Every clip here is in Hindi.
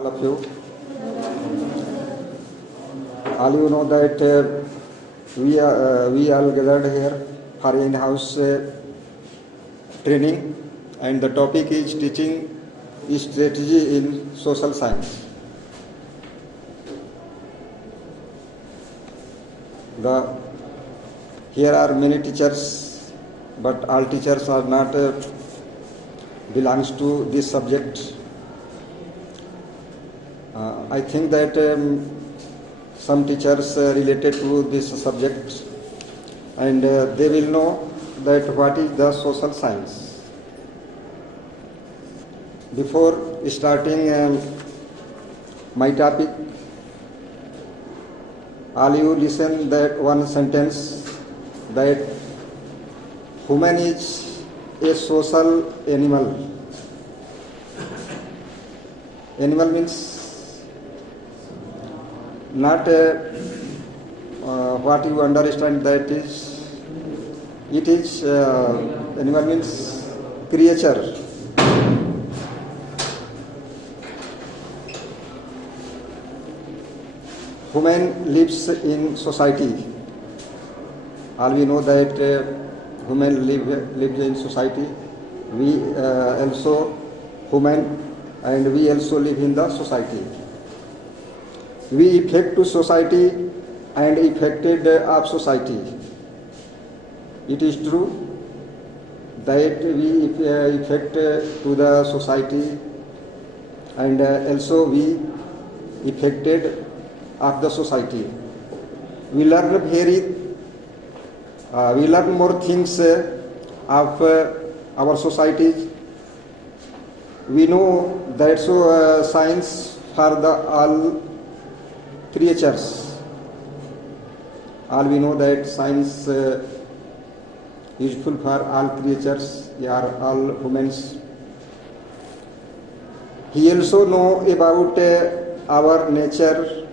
All of you. All you know that we all gathered here for in-house training, and the topic is teaching strategy in social science. Here are many teachers, but all teachers are not belongs to this subject. I think that some teachers related to this subject, and they will know that what is the social science. Before starting my topic, all you listen that one sentence, that human is a social animal. Animal means not what you understand that is. It is animal means creature. Human lives in society. All we know that human lives in society. We also human, and we also live in the society. We affect to society and affected of society. It is true that we affect to the society, and also we affected of the society. We learn more things of our society. We know that science for the all creatures. All we know that science useful for all creatures, are all humans. He also know about our nature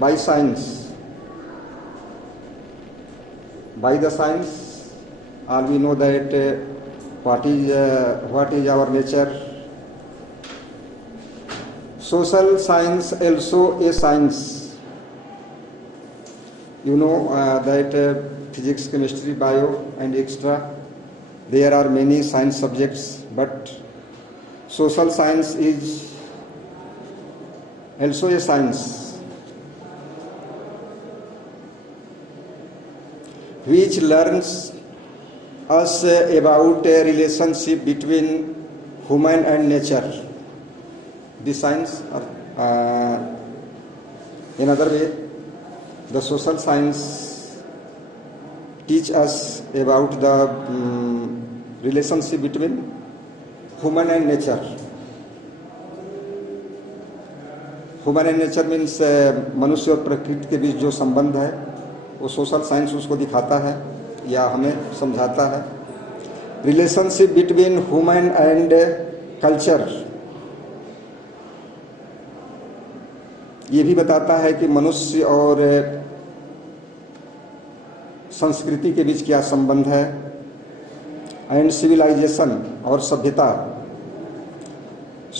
by science. By the science, all we know that what is our nature. Social science also a science. You know that physics, chemistry, bio and extra, there are many science subjects, but social science is also a science which learns us about a relationship between human and nature. This science, in other way, the social science teach us about the relationship between human and nature. Human and nature means मनुष्य और प्रकृति के बीच जो संबंध है, वो सोशल साइंस उसको दिखाता है या हमें समझाता है. Relationship between human and culture, ये भी बताता है कि मनुष्य और संस्कृति के बीच क्या संबंध है. एंड सिविलाइजेशन और सभ्यता.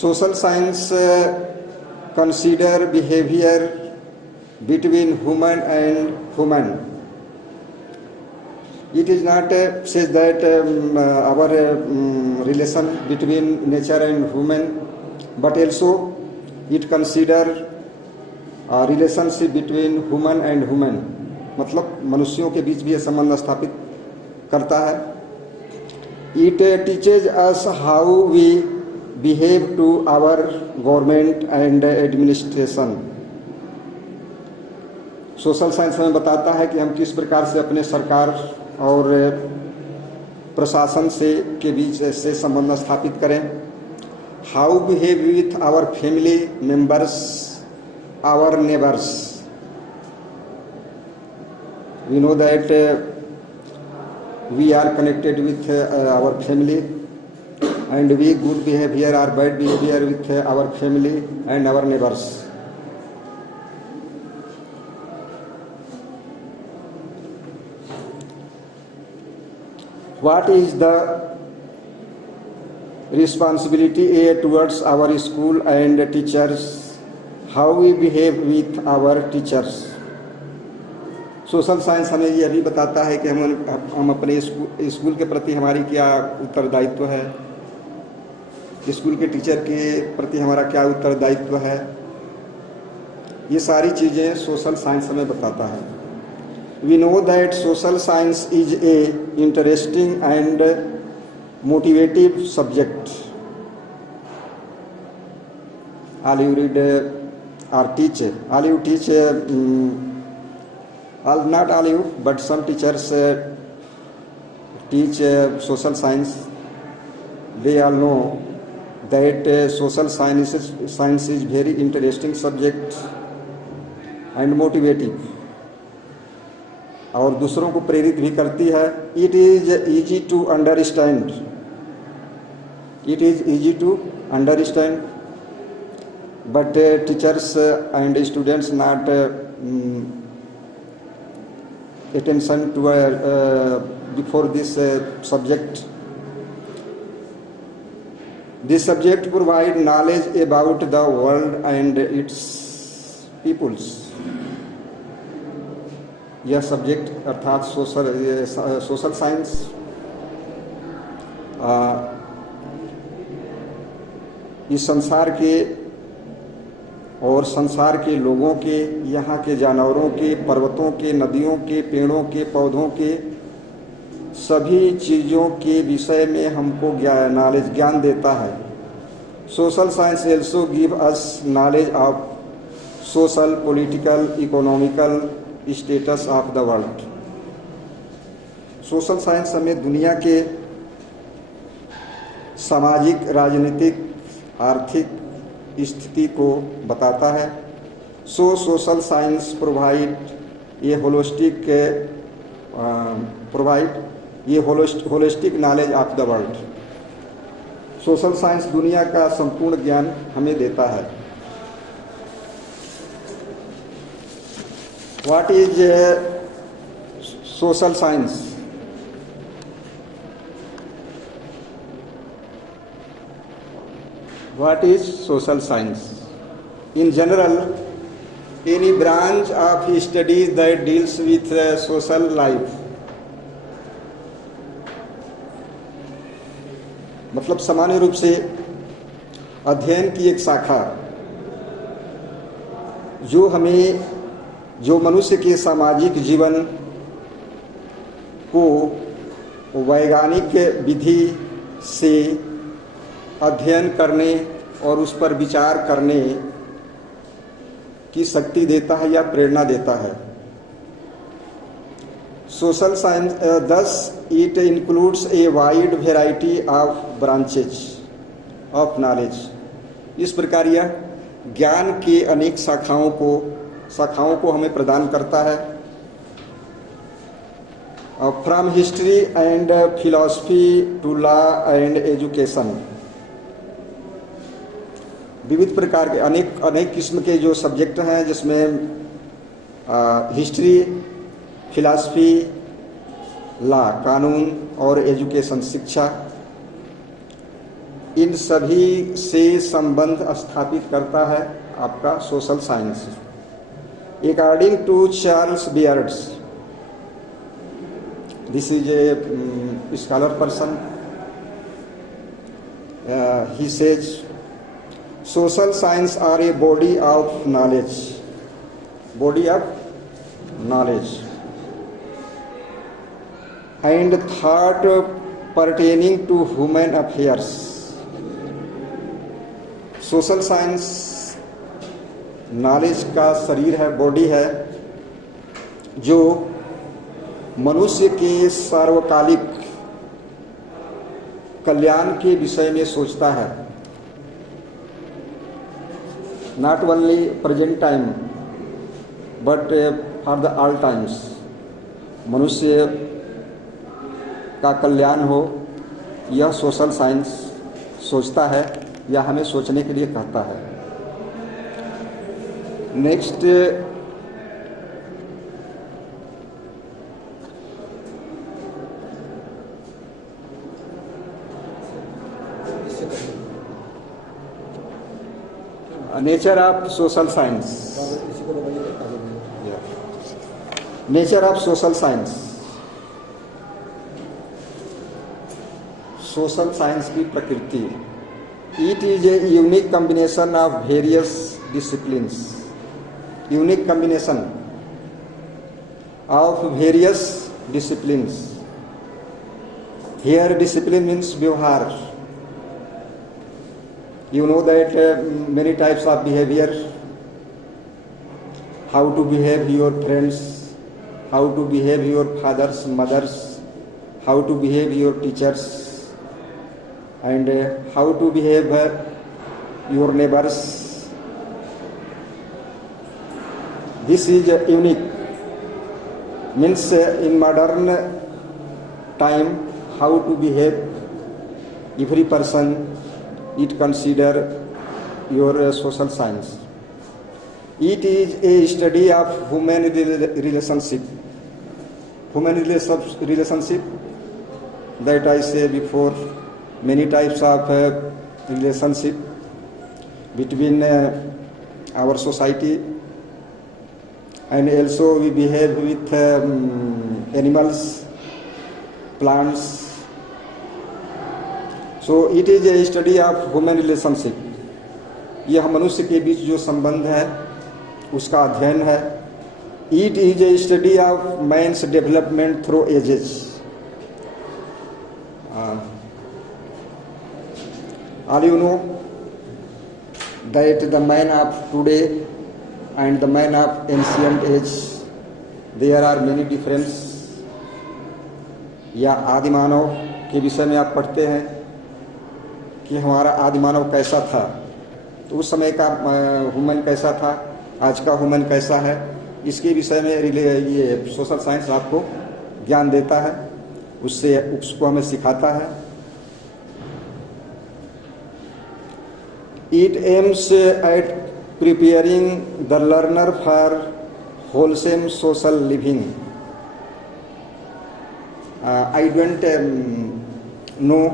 Social science consider behaviour between human and human. It is not says that our relation between nature and human, but also it consider relationship between human and human. मतलब मनुष्यों के बीच भी ये संबंध स्थापित करता है. It teaches us how we behave to our government and administration. Social science हमें बताता है कि हम किस प्रकार से अपने सरकार और प्रशासन से के बीच से संबंध स्थापित करें. How behave with our family members, our neighbours. We know that we are connected with our family, and we good behaviour और bad behaviour with our family and our neighbours. What is the responsibility towards our school and teachers, how we behave with our teachers. Social science हमें यह भी बताता है कि हम अपने स्कूल के प्रति हमारी क्या उत्तरदायित्व है, स्कूल के टीचर के प्रति हमारा क्या उत्तरदायित्व है। ये सारी चीज़ें सोशल साइंस हमें बताता है। We know that social science is a interesting and motivative subject. All you read or teach, all you teach, not all you, but some teachers teach social science. They all know that social science is very interesting subject and motivative, और दूसरों को प्रेरित भी करती है। It is easy to understand. It is easy to understand, but teachers and students not attention to before this subject. This subject provide knowledge about the world and its peoples. यह सब्जेक्ट अर्थात सोशल साइंस इस संसार के और संसार के लोगों के, यहाँ के जानवरों के, पर्वतों के, नदियों के, पेड़ों के, पौधों के, सभी चीज़ों के विषय में हमको ज्ञान देता है। Social science also give us knowledge of social, political, economical status of the world. Social science हमें दुनिया के सामाजिक, राजनीतिक, आर्थिक स्थिति को बताता है। सोशल साइंस प्रोवाइड ये holistic knowledge of the world. Social science दुनिया का संपूर्ण ज्ञान हमें देता है। What is social science? What is social science? In general, any branch of studies that deals with social life. मतलब सामान्य रूप से अध्ययन की एक शाखा जो मनुष्य के सामाजिक जीवन को वैज्ञानिक विधि से अध्ययन करने और उस पर विचार करने की शक्ति देता है या प्रेरणा देता है। Social science thus it includes a wide variety of branches of knowledge. इस प्रकार यह ज्ञान के अनेक शाखाओं को हमें प्रदान करता है। From history and philosophy to law and education, विविध प्रकार के अनेक किस्म के जो सब्जेक्ट हैं, जिसमें हिस्ट्री, फिलॉसफी, लॉ कानून और एजुकेशन शिक्षा, इन सभी से संबंध स्थापित करता है आपका social science. According to Charles Beards, this is a scholar person, he says social science are a body of knowledge and thought pertaining to human affairs. Social science knowledge का शरीर है, बॉडी है, जो मनुष्य के सार्वकालिक कल्याण के विषय में सोचता है। Not only present time but for the all times, मनुष्य का कल्याण हो, यह सोशल साइंस सोचता है या हमें सोचने के लिए कहता है। Next, nature of social science. Nature of social science. Social science की प्रकृति. It is a unique combination of various disciplines. Unique combination of various disciplines. Here discipline means व्यवहार. You know that many types of behavior. How to behave your friends, how to behave your fathers, mothers, how to behave your teachers, and how to behave your neighbors. This is unique. Means in modern time, how to behave every person, it consider your social science. It is a study of human relationship. Human relationship, that I say before, many types of relationship between our society, and also we behave with animals, plants. So it is a study of human relationship. यह मनुष्य के बीच जो संबंध है उसका अध्ययन है. It is a study of man's development through ages. All you know that the man of today and the man of ancient age, there are many difference. या आदि मानव के विषय में आप पढ़ते हैं कि हमारा आदि मानव कैसा था, तो उस समय का ह्यूमन कैसा था, आज का ह्यूमन कैसा है, इसके विषय में ये सोशल साइंस आपको ज्ञान देता है, उसको हमें सिखाता है. It aims at preparing the learner for wholesome social living. I don't know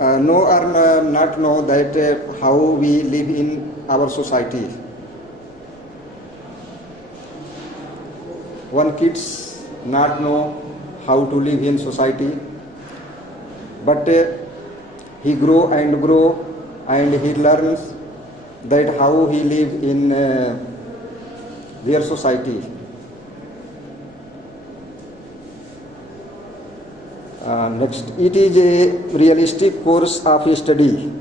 or not know that how we live in our society. One kids not know how to live in society, but he grow and he learns that how he live in their society. Next, it is a realistic course of study.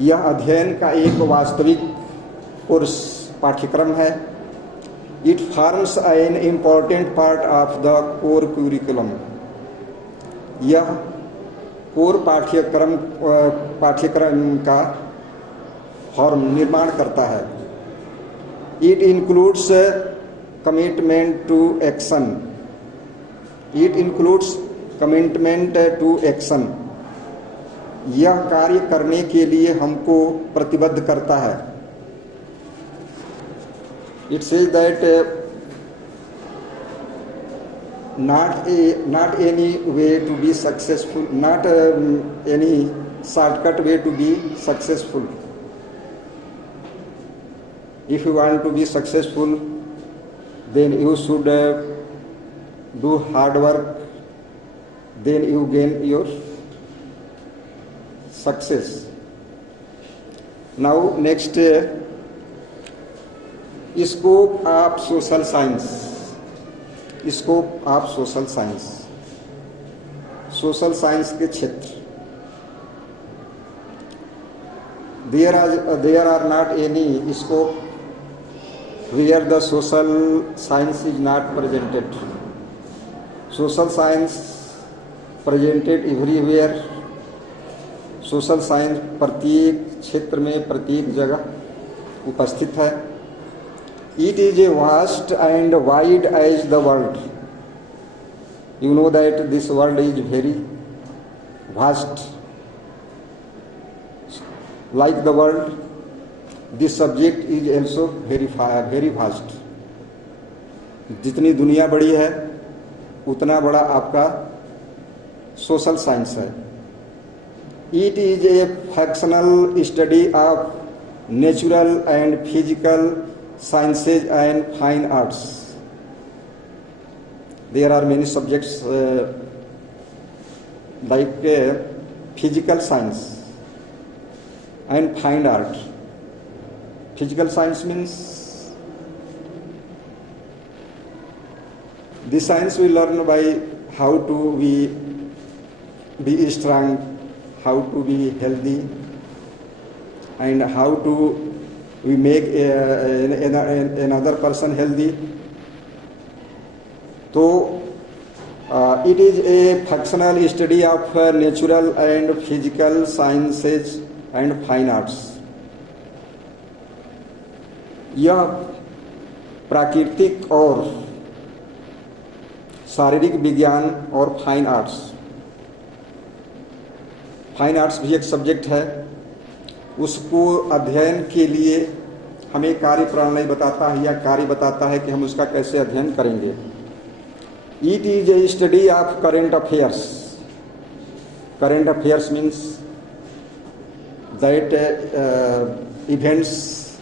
यह अध्ययन का एक वास्तविक कोर्स पाठ्यक्रम है. It forms an important part of the core curriculum. यह कोर पाठ्यक्रम का फॉर्म निर्माण करता है. It includes commitment to action. It includes commitment to action. यह कार्य करने के लिए हमको प्रतिबद्ध करता है. It says that not any way to be successful, not any shortcut way to be successful. If you want to be successful, then you should do hard work, then you gain your success. Now next, scope of social science. Scope of social science. Social science के क्षेत्र. There are not any scope where the social science is not presented. Social science presented everywhere. Social science प्रत्येक क्षेत्र में प्रत्येक जगह उपस्थित है. It is a vast and wide as the world. You know that this world is very vast. Like the world, this subject is also very vast. जितनी दुनिया बड़ी है उतना बड़ा आपका सोशल साइंस है. It is a functional study of natural and physical sciences and fine arts. There are many subjects like physical science and fine art. Physical science means the science we learn by how to be strong, how to be healthy, and how to we make another person healthy. So it is a functional study of natural and physical sciences and fine arts. यह प्राकृतिक और शारीरिक विज्ञान और फाइन आर्ट्स भी एक सब्जेक्ट है। उसको अध्ययन के लिए हमें कार्य प्रणाली बताता है या कार्य बताता है कि हम उसका कैसे अध्ययन करेंगे। It is a study of current affairs. Current affairs means that events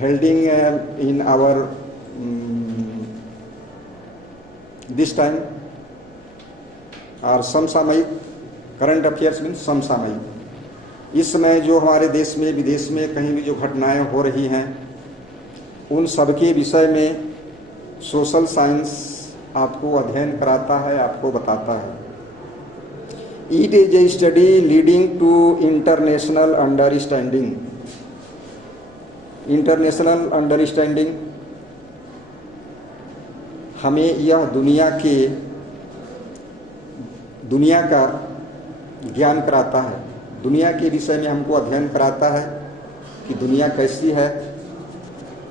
holding in our this time और समसामयिक। करंट अफेयर्स मीन्स समसामयिक। इस समय जो हमारे देश में विदेश में कहीं भी जो घटनाएं हो रही हैं उन सब के विषय में सोशल साइंस आपको अध्ययन कराता है, आपको बताता है। It is a study leading to international understanding. International understanding हमें यह दुनिया का ज्ञान कराता है। दुनिया के विषय में हमको अध्ययन कराता है कि दुनिया कैसी है।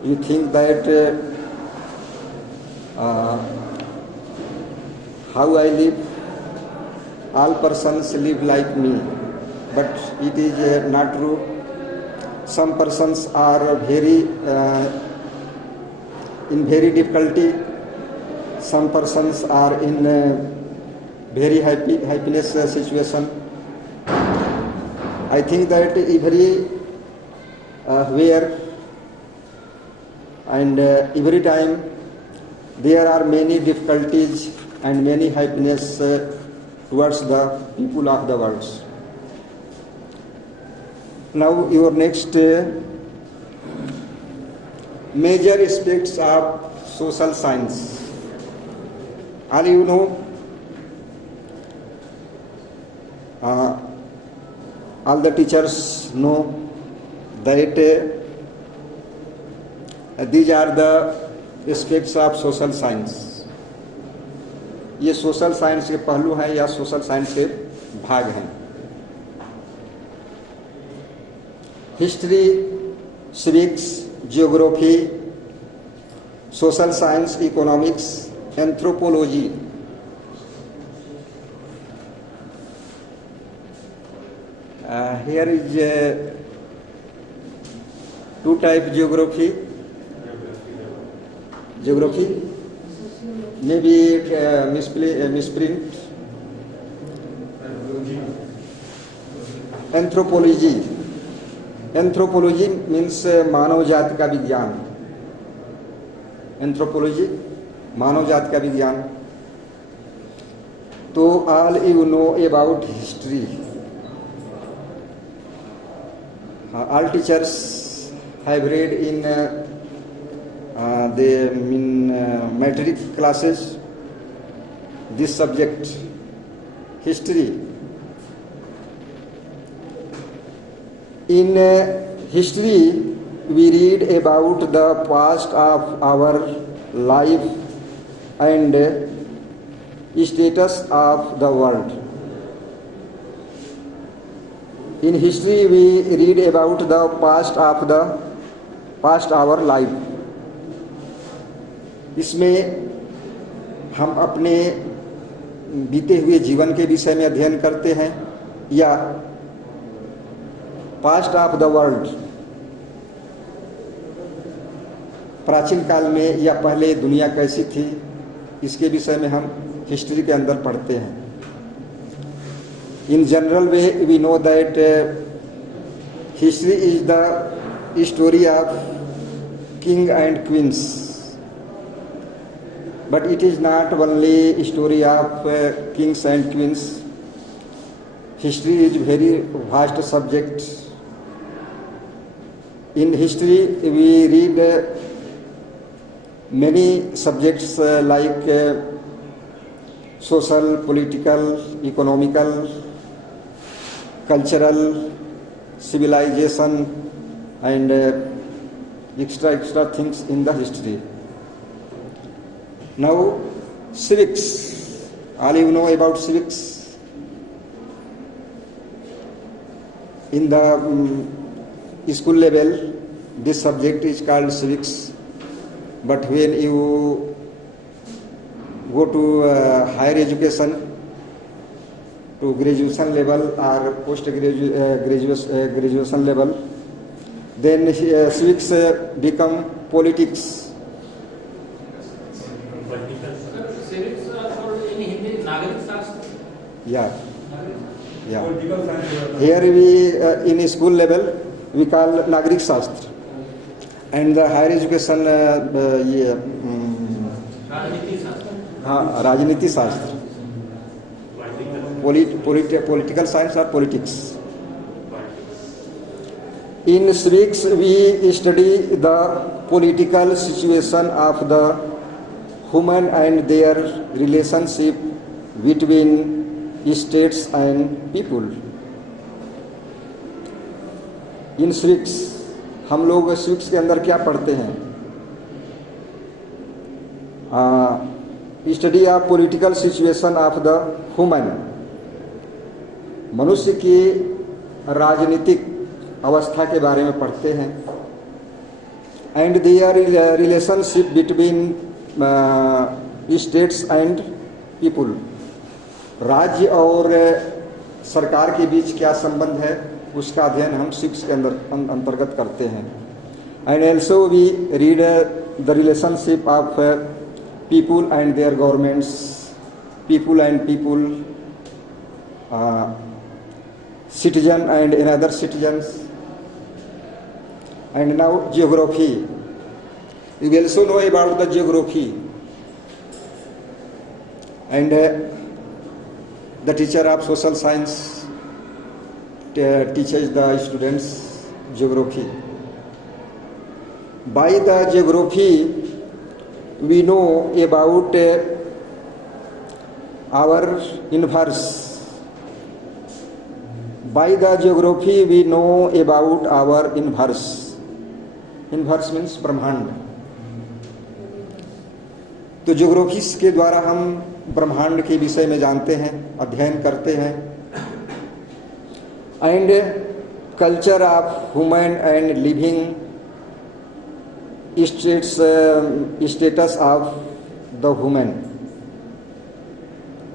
You think that how I live, all persons live like me, but it is not true. Some persons are very in very difficulty. Some persons are in very happiness situation. I think that every where and every time there are many difficulties and many happiness towards the people of the world. Now your next major aspects of social science. All you know, all the teachers know that these are the aspects of social science. ये सोशल साइंस के पहलू हैं या सोशल साइंस के भाग हैं। History, civics, geography, social science, economics, anthropology. Here is two type geography maybe misprint. Anthropology means मानव जाति का विज्ञान। एंथ्रोपोलॉजी मानव जाति का विज्ञान। तो all you know about history. All teachers have read in matric classes this subject, history. In history we read about the past of our life and status of the world. In history we read about the past our life. इसमें हम अपने बीते हुए जीवन के विषय में अध्ययन करते हैं या पास्ट ऑफ द वर्ल्ड, प्राचीन काल में या पहले दुनिया कैसी थी, इसके विषय में हम हिस्ट्री के अंदर पढ़ते हैं। In general way, we know that history is the story of king and queens, but it is not only a story of kings and queens. History is very vast subject. In history, we read many subjects like social, political, economical, cultural, civilization, and extra things in the history. Now, civics. All you know about civics? In the school level, this subject is called civics. But when you go to higher education, to graduation level or graduation level, then civics become politics. Civics are called in Hindi Nagarik Shastra. Yeah. Here we in school level we call Nagarik Shastra, and the higher education Rajniti Shastra, political science or politics. In civics, we study the political situation of the human and their relationship between states and people. In civics, हम लोग civics के अंदर क्या पढ़ते हैं? Study of political situation of the human. मनुष्य की राजनीतिक अवस्था के बारे में पढ़ते हैं. And their relationship between states and people. राज्य और सरकार के बीच क्या संबंध है, उसका अध्ययन हम सिक्स के अंतर्गत करते हैं. And also we read the relationship of people and their governments, people and people, citizen and another citizens. And now geography. You also know about the geography. And the teacher of social science teaches the students geography. By the geography, we know about our universe. By the geography, we know about our universe. Universe means ब्रह्मांड. तो ज्योग्राफी के द्वारा हम ब्रह्मांड के विषय में जानते हैं, अध्ययन करते हैं. And culture of human and living status of the human.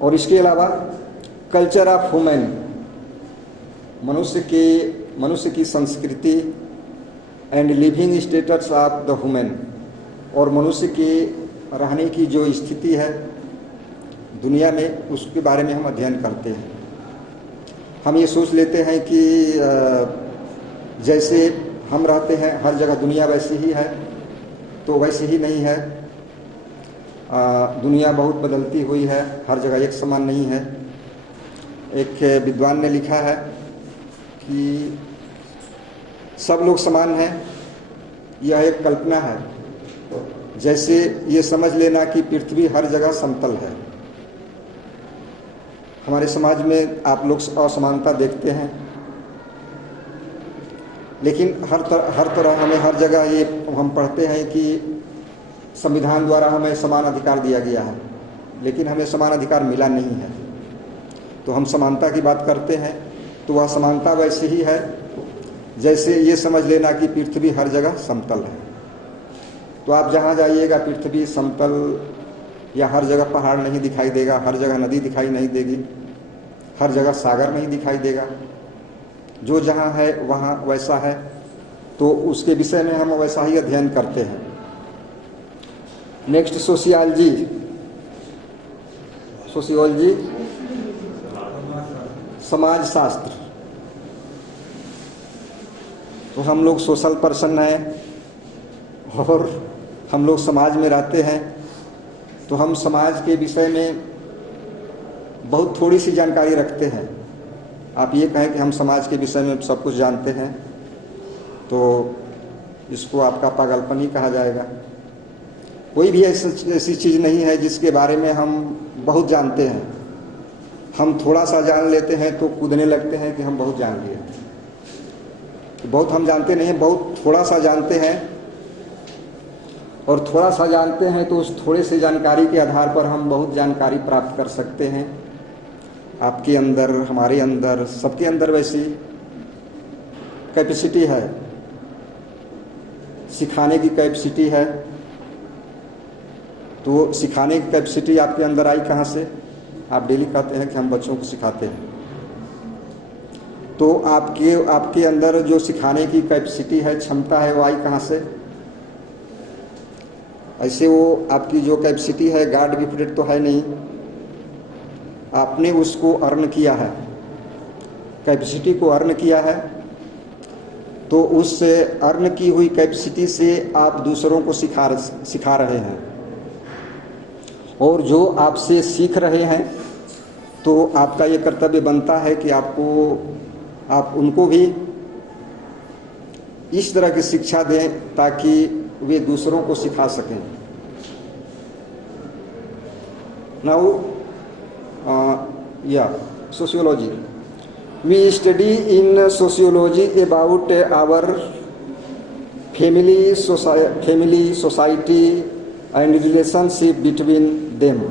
और इसके अलावा कल्चर ऑफ ह्यूमन, मनुष्य की संस्कृति, and living status of the human, और मनुष्य की रहने की जो स्थिति है दुनिया में, उसके बारे में हम अध्ययन करते हैं. हम ये सोच लेते हैं कि जैसे हम रहते हैं हर जगह दुनिया वैसी ही है, तो वैसे ही नहीं है. दुनिया बहुत बदलती हुई है, हर जगह एक समान नहीं है. एक विद्वान ने लिखा है कि सब लोग समान हैं, यह एक कल्पना है. जैसे ये समझ लेना कि पृथ्वी हर जगह समतल है. हमारे समाज में आप लोग असमानता देखते हैं, लेकिन हर तरह हमें हर जगह ये हम पढ़ते हैं कि संविधान द्वारा हमें समान अधिकार दिया गया है, लेकिन हमें समान अधिकार मिला नहीं है. तो हम समानता की बात करते हैं, तो वह समानता वैसे ही है जैसे ये समझ लेना कि पृथ्वी हर जगह समतल है. तो आप जहाँ जाइएगा पृथ्वी समतल या हर जगह पहाड़ नहीं दिखाई देगा, हर जगह नदी दिखाई नहीं देगी, हर जगह सागर नहीं दिखाई देगा. जो जहाँ है वहाँ वैसा है, तो उसके विषय में हम वैसा ही अध्ययन करते हैं. Next sociology. समाज शास्त्र। तो हम लोग सोशल पर्सन हैं और हम लोग समाज में रहते हैं, तो हम समाज के विषय में बहुत थोड़ी सी जानकारी रखते हैं। आप ये कहें कि हम समाज के विषय में सब कुछ जानते हैं तो इसको आपका पागलपन ही कहा जाएगा। कोई भी ऐसी चीज़ नहीं है जिसके बारे में हम बहुत जानते हैं। हम थोड़ा सा जान लेते हैं तो कूदने लगते हैं कि हम बहुत जान लिए। बहुत हम जानते नहीं हैं, बहुत थोड़ा सा जानते हैं, और थोड़ा सा जानते हैं तो उस थोड़े से जानकारी के आधार पर हम बहुत जानकारी प्राप्त कर सकते हैं। आपके अंदर, हमारे अंदर, सबके अंदर वैसी कैपेसिटी है, सिखाने की कैपेसिटी है। तो सिखाने की कैपेसिटी आपके अंदर आई कहाँ से? आप डेली कहते हैं कि हम बच्चों को सिखाते हैं, तो आपके अंदर जो सिखाने की कैपेसिटी है, क्षमता है, वो आई कहाँ से? ऐसे वो आपकी जो कैपेसिटी है गॉड गिफ्टेड तो है नहीं, आपने उसको अर्न किया है, कैपेसिटी को अर्न किया है। तो उस अर्न की हुई कैपेसिटी से आप दूसरों को सिखा रहे हैं, और जो आपसे सीख रहे हैं तो आपका ये कर्तव्य बनता है कि आप उनको भी इस तरह की शिक्षा दें ताकि वे दूसरों को सिखा सकें। Now sociology. We study in sociology about our family, society and relationship between them.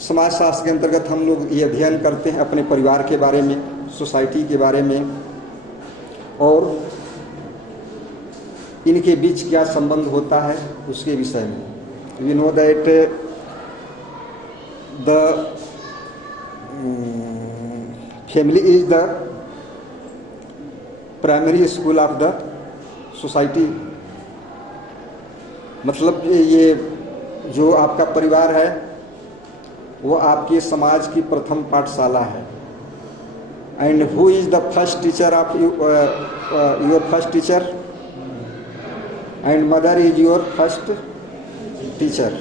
समाज शास्त्र के अंतर्गत हम लोग ये अध्ययन करते हैं अपने परिवार के बारे में, सोसाइटी के बारे में, और इनके बीच क्या संबंध होता है उसके विषय में। We know that the family is the primary school of the society. मतलब ये जो आपका परिवार है वो आपके समाज की प्रथम पाठशाला है। And who is the first teacher of your first teacher? And mother is your first teacher.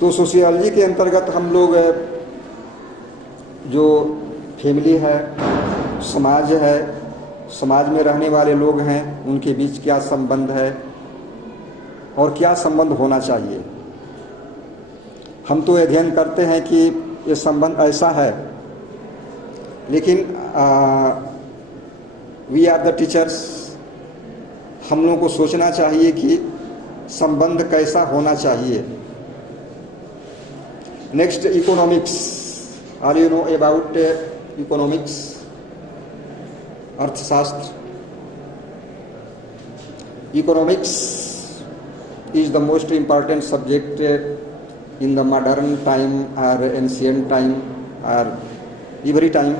तो सोशियोलॉजी के अंतर्गत हम लोग जो फैमिली है, समाज है, समाज में रहने वाले लोग हैं, उनके बीच क्या संबंध है और क्या संबंध होना चाहिए, हम तो अध्ययन करते हैं कि ये संबंध ऐसा है। लेकिन वी आर द टीचर्स, हम लोगों को सोचना चाहिए कि संबंध कैसा होना चाहिए। Next, economics. Are you know about economics? अर्थशास्त्र। Economics is the most important subject in the modern time or ancient time or every time.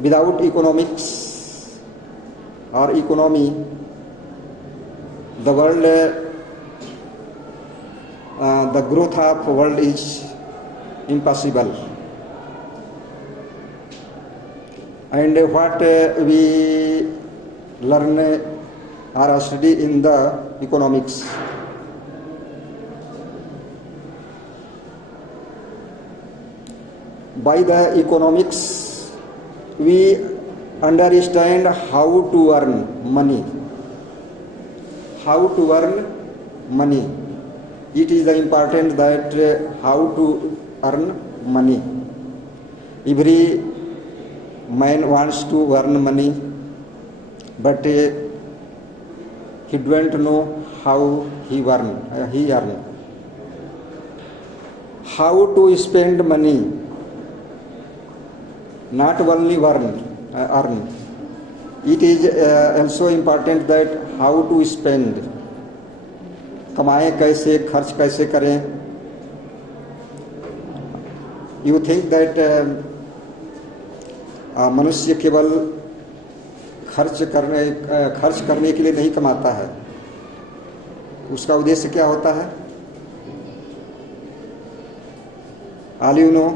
Without economics or economy, the world, the growth of world is impossible. And what we learn or study in the economics, by the economics we understand how to earn money. How to earn money, it is the important that how to earn money. Every man wants to earn money, but he don't know how he earn. How to spend money, not only earn. It is also important that how to spend. कमाएं कैसे, खर्च कैसे करें। You think that मनुष्य केवल खर्च करने के लिए नहीं कमाता है। उसका उद्देश्य क्या होता है? All you know,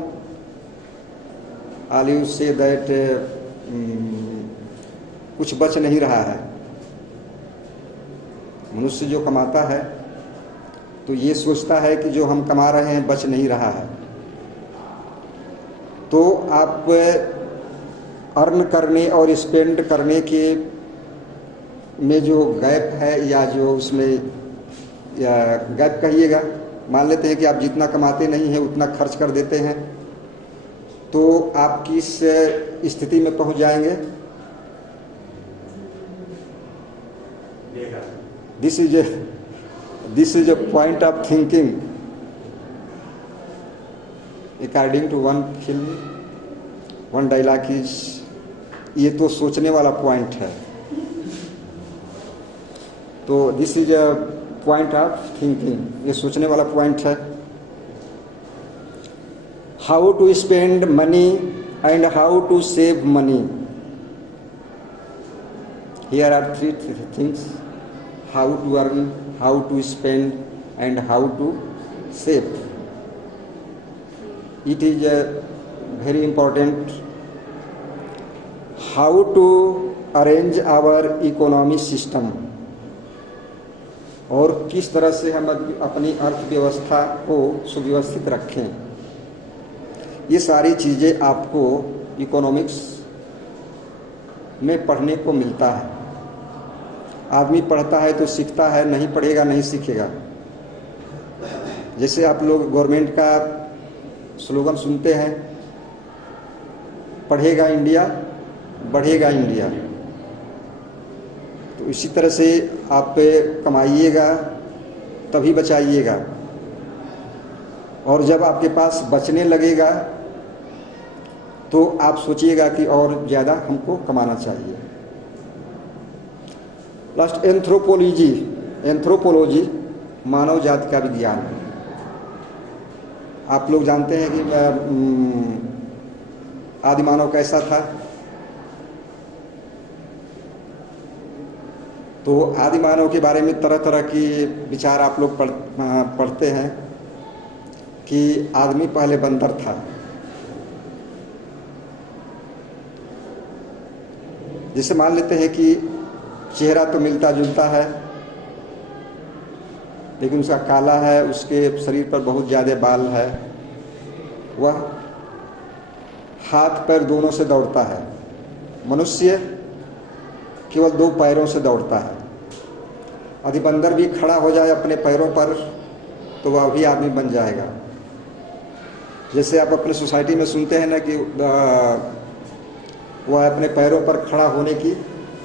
all you say that कुछ बच नहीं रहा है। मनुष्य जो कमाता है तो ये सोचता है कि जो हम कमा रहे हैं बच नहीं रहा है। तो आप अर्न करने और स्पेंड करने के में जो गैप है या जो उसमें या गैप कहिएगा, मान लेते हैं कि आप जितना कमाते नहीं हैं उतना खर्च कर देते हैं, तो आप किस स्थिति में पहुंच जाएंगे? This is a point of thinking. According to one film, one dialogue is, ये तो सोचने वाला पॉइंट है। तो this is a point of thinking, ये सोचने वाला पॉइंट है। How to spend money and how to save money, here are three things: how to earn, how to spend and how to save. It is very important how to arrange our economy system, और किस तरह से हम अपनी अर्थव्यवस्था को सुव्यवस्थित रखें। ये सारी चीज़ें आपको इकोनॉमिक्स में पढ़ने को मिलता है। आदमी पढ़ता है तो सीखता है, नहीं पढ़ेगा नहीं सीखेगा। जैसे आप लोग गवर्नमेंट का स्लोगन सुनते हैं, पढ़ेगा इंडिया बढ़ेगा इंडिया, तो इसी तरह से आप कमाइएगा तभी बचाइएगा, और जब आपके पास बचने लगेगा तो आप सोचिएगा कि और ज़्यादा हमको कमाना चाहिए। Last, anthropology. एंथ्रोपोलॉजी मानव जाति का विज्ञान है। आप लोग जानते हैं कि आदि मानव कैसा था। तो आदि मानव के बारे में तरह तरह की विचार आप लोग पढ़ते हैं कि आदमी पहले बंदर था। जिसे मान लेते हैं कि चेहरा तो मिलता जुलता है, लेकिन उसका काला है, उसके शरीर पर बहुत ज़्यादा बाल है, वह हाथ पैर दोनों से दौड़ता है। मनुष्य केवल 2 पैरों से दौड़ता है। यदि बंदर भी खड़ा हो जाए अपने पैरों पर तो वह भी आदमी बन जाएगा। जैसे आप अपने सोसाइटी में सुनते हैं ना कि वह अपने पैरों पर खड़ा होने की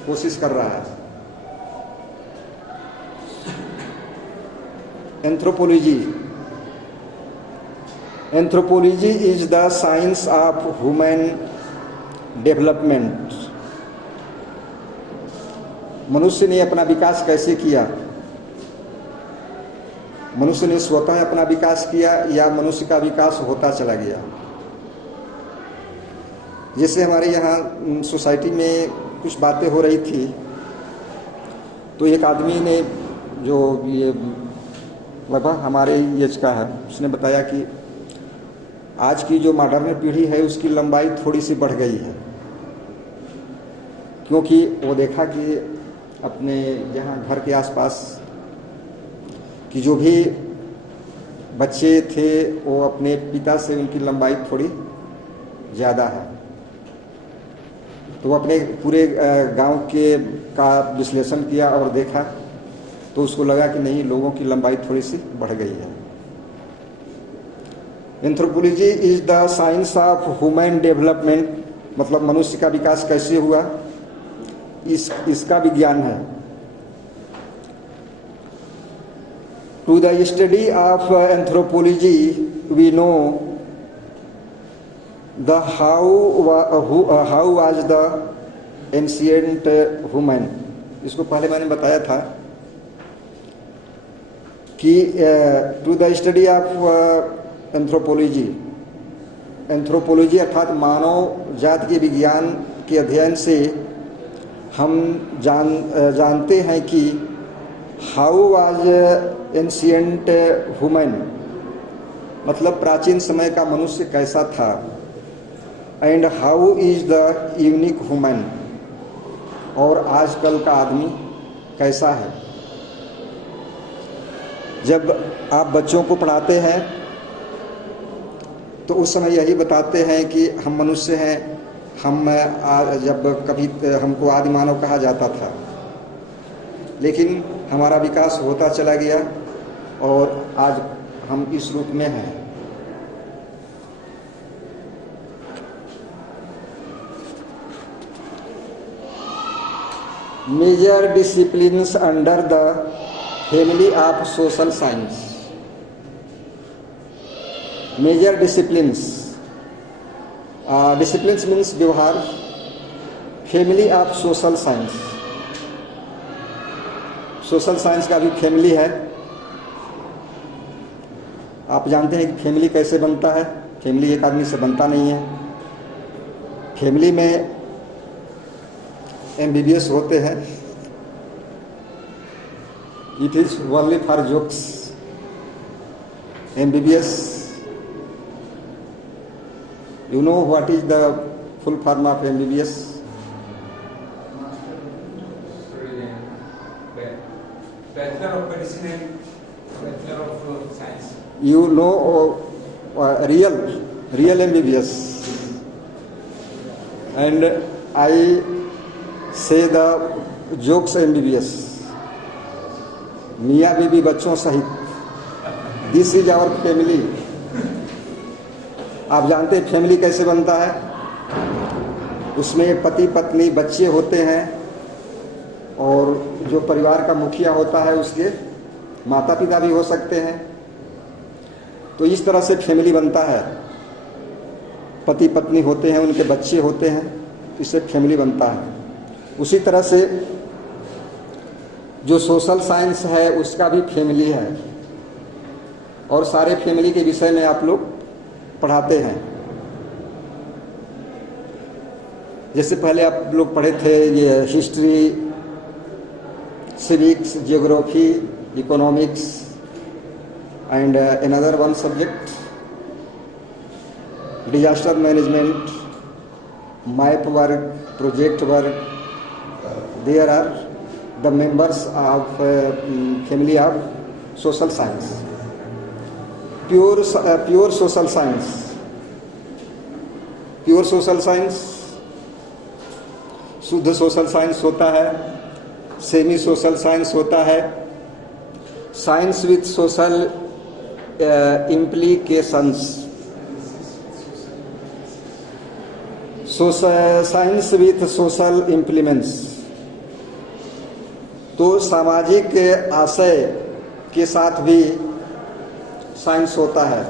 कोशिश कर रहा है। Anthropology. Anthropology is the science of human development. मनुष्य ने अपना विकास कैसे किया? मनुष्य ने स्वतः अपना विकास किया या मनुष्य का विकास होता चला गया? जैसे हमारे यहाँ सोसाइटी में कुछ बातें हो रही थी, तो एक आदमी ने, जो ये लगभग हमारे एज का है, उसने बताया कि आज की जो मॉडर्न पीढ़ी है उसकी लंबाई थोड़ी सी बढ़ गई है, क्योंकि वो देखा कि अपने यहाँ घर के आसपास कि जो भी बच्चे थे वो अपने पिता से उनकी लंबाई थोड़ी ज़्यादा है। तो वो अपने पूरे गांव के का विश्लेषण किया और देखा तो उसको लगा कि नहीं, लोगों की लंबाई थोड़ी सी बढ़ गई है। Anthropology is the science of human development, मतलब मनुष्य का विकास कैसे हुआ इसका विज्ञान है। To the study of anthropology we know the how was the ancient human. इसको पहले मैंने बताया था कि to the study of anthropology, anthropology अर्थात मानव जाति के विज्ञान के अध्ययन से हम जानते हैं कि हाउ वाज एंशिएंट ह्यूमन, मतलब प्राचीन समय का मनुष्य कैसा था, and how is the unique human, और आजकल का आदमी कैसा है। जब आप बच्चों को पढ़ाते हैं तो उस समय यही बताते हैं कि हम मनुष्य हैं, जब कभी हमको आदि मानव कहा जाता था, लेकिन हमारा विकास होता चला गया और आज हम इस रूप में हैं। Major disciplines under the family of social science. Major disciplines, disciplines means व्यवहार, family of social science. Social science का भी फैमिली है। आप जानते हैं कि फैमिली कैसे बनता है। फैमिली एक आदमी से बनता नहीं है। फैमिली में MBBS होते हैं। It is only for jokes. MBBS, you know what is the full form of MBBS? Bachelor of Medicine and Bachelor of Science. You know real MBBS, and I say the jokes MBBS. मियाँ बीबी बच्चों सहित। This is our family. आप जानते हैं फैमिली कैसे बनता है। उसमें पति पत्नी बच्चे होते हैं और जो परिवार का मुखिया होता है उसके माता पिता भी हो सकते हैं। तो इस तरह से फैमिली बनता है। पति पत्नी होते हैं, उनके बच्चे होते हैं, इससे फैमिली बनता है। उसी तरह से जो सोशल साइंस है उसका भी फैमिली है, और सारे फैमिली के विषय में आप लोग पढ़ाते हैं। जैसे पहले आप लोग पढ़े थे ये history, civics, geography, economics and another one subject disaster management, map work, project work. There are the members of family of social science. Pure social science, pure social science, शुद्ध सोशल साइंस होता है, सेमी सोशल साइंस होता है, science with social implications, science with social implements. तो सामाजिक आशय के साथ भी साइंस होता है।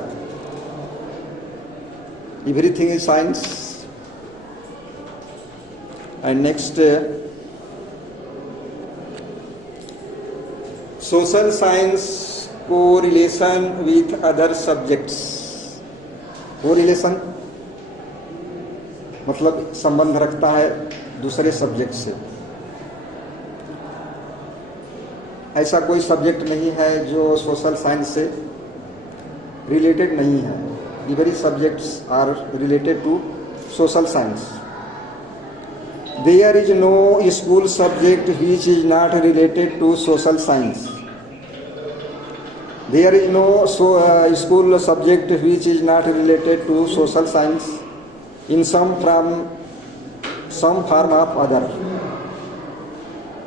Everything is science. And next, social science को रिलेशन विथ अदर सब्जेक्ट्स। को रिलेशन मतलब संबंध रखता है दूसरे सब्जेक्ट से। ऐसा कोई सब्जेक्ट नहीं है जो सोशल साइंस से रिलेटेड नहीं है। Every subjects are related to social science. There is no school subject which is not related to social science. There is no school subject which is not related to social science in some form of other.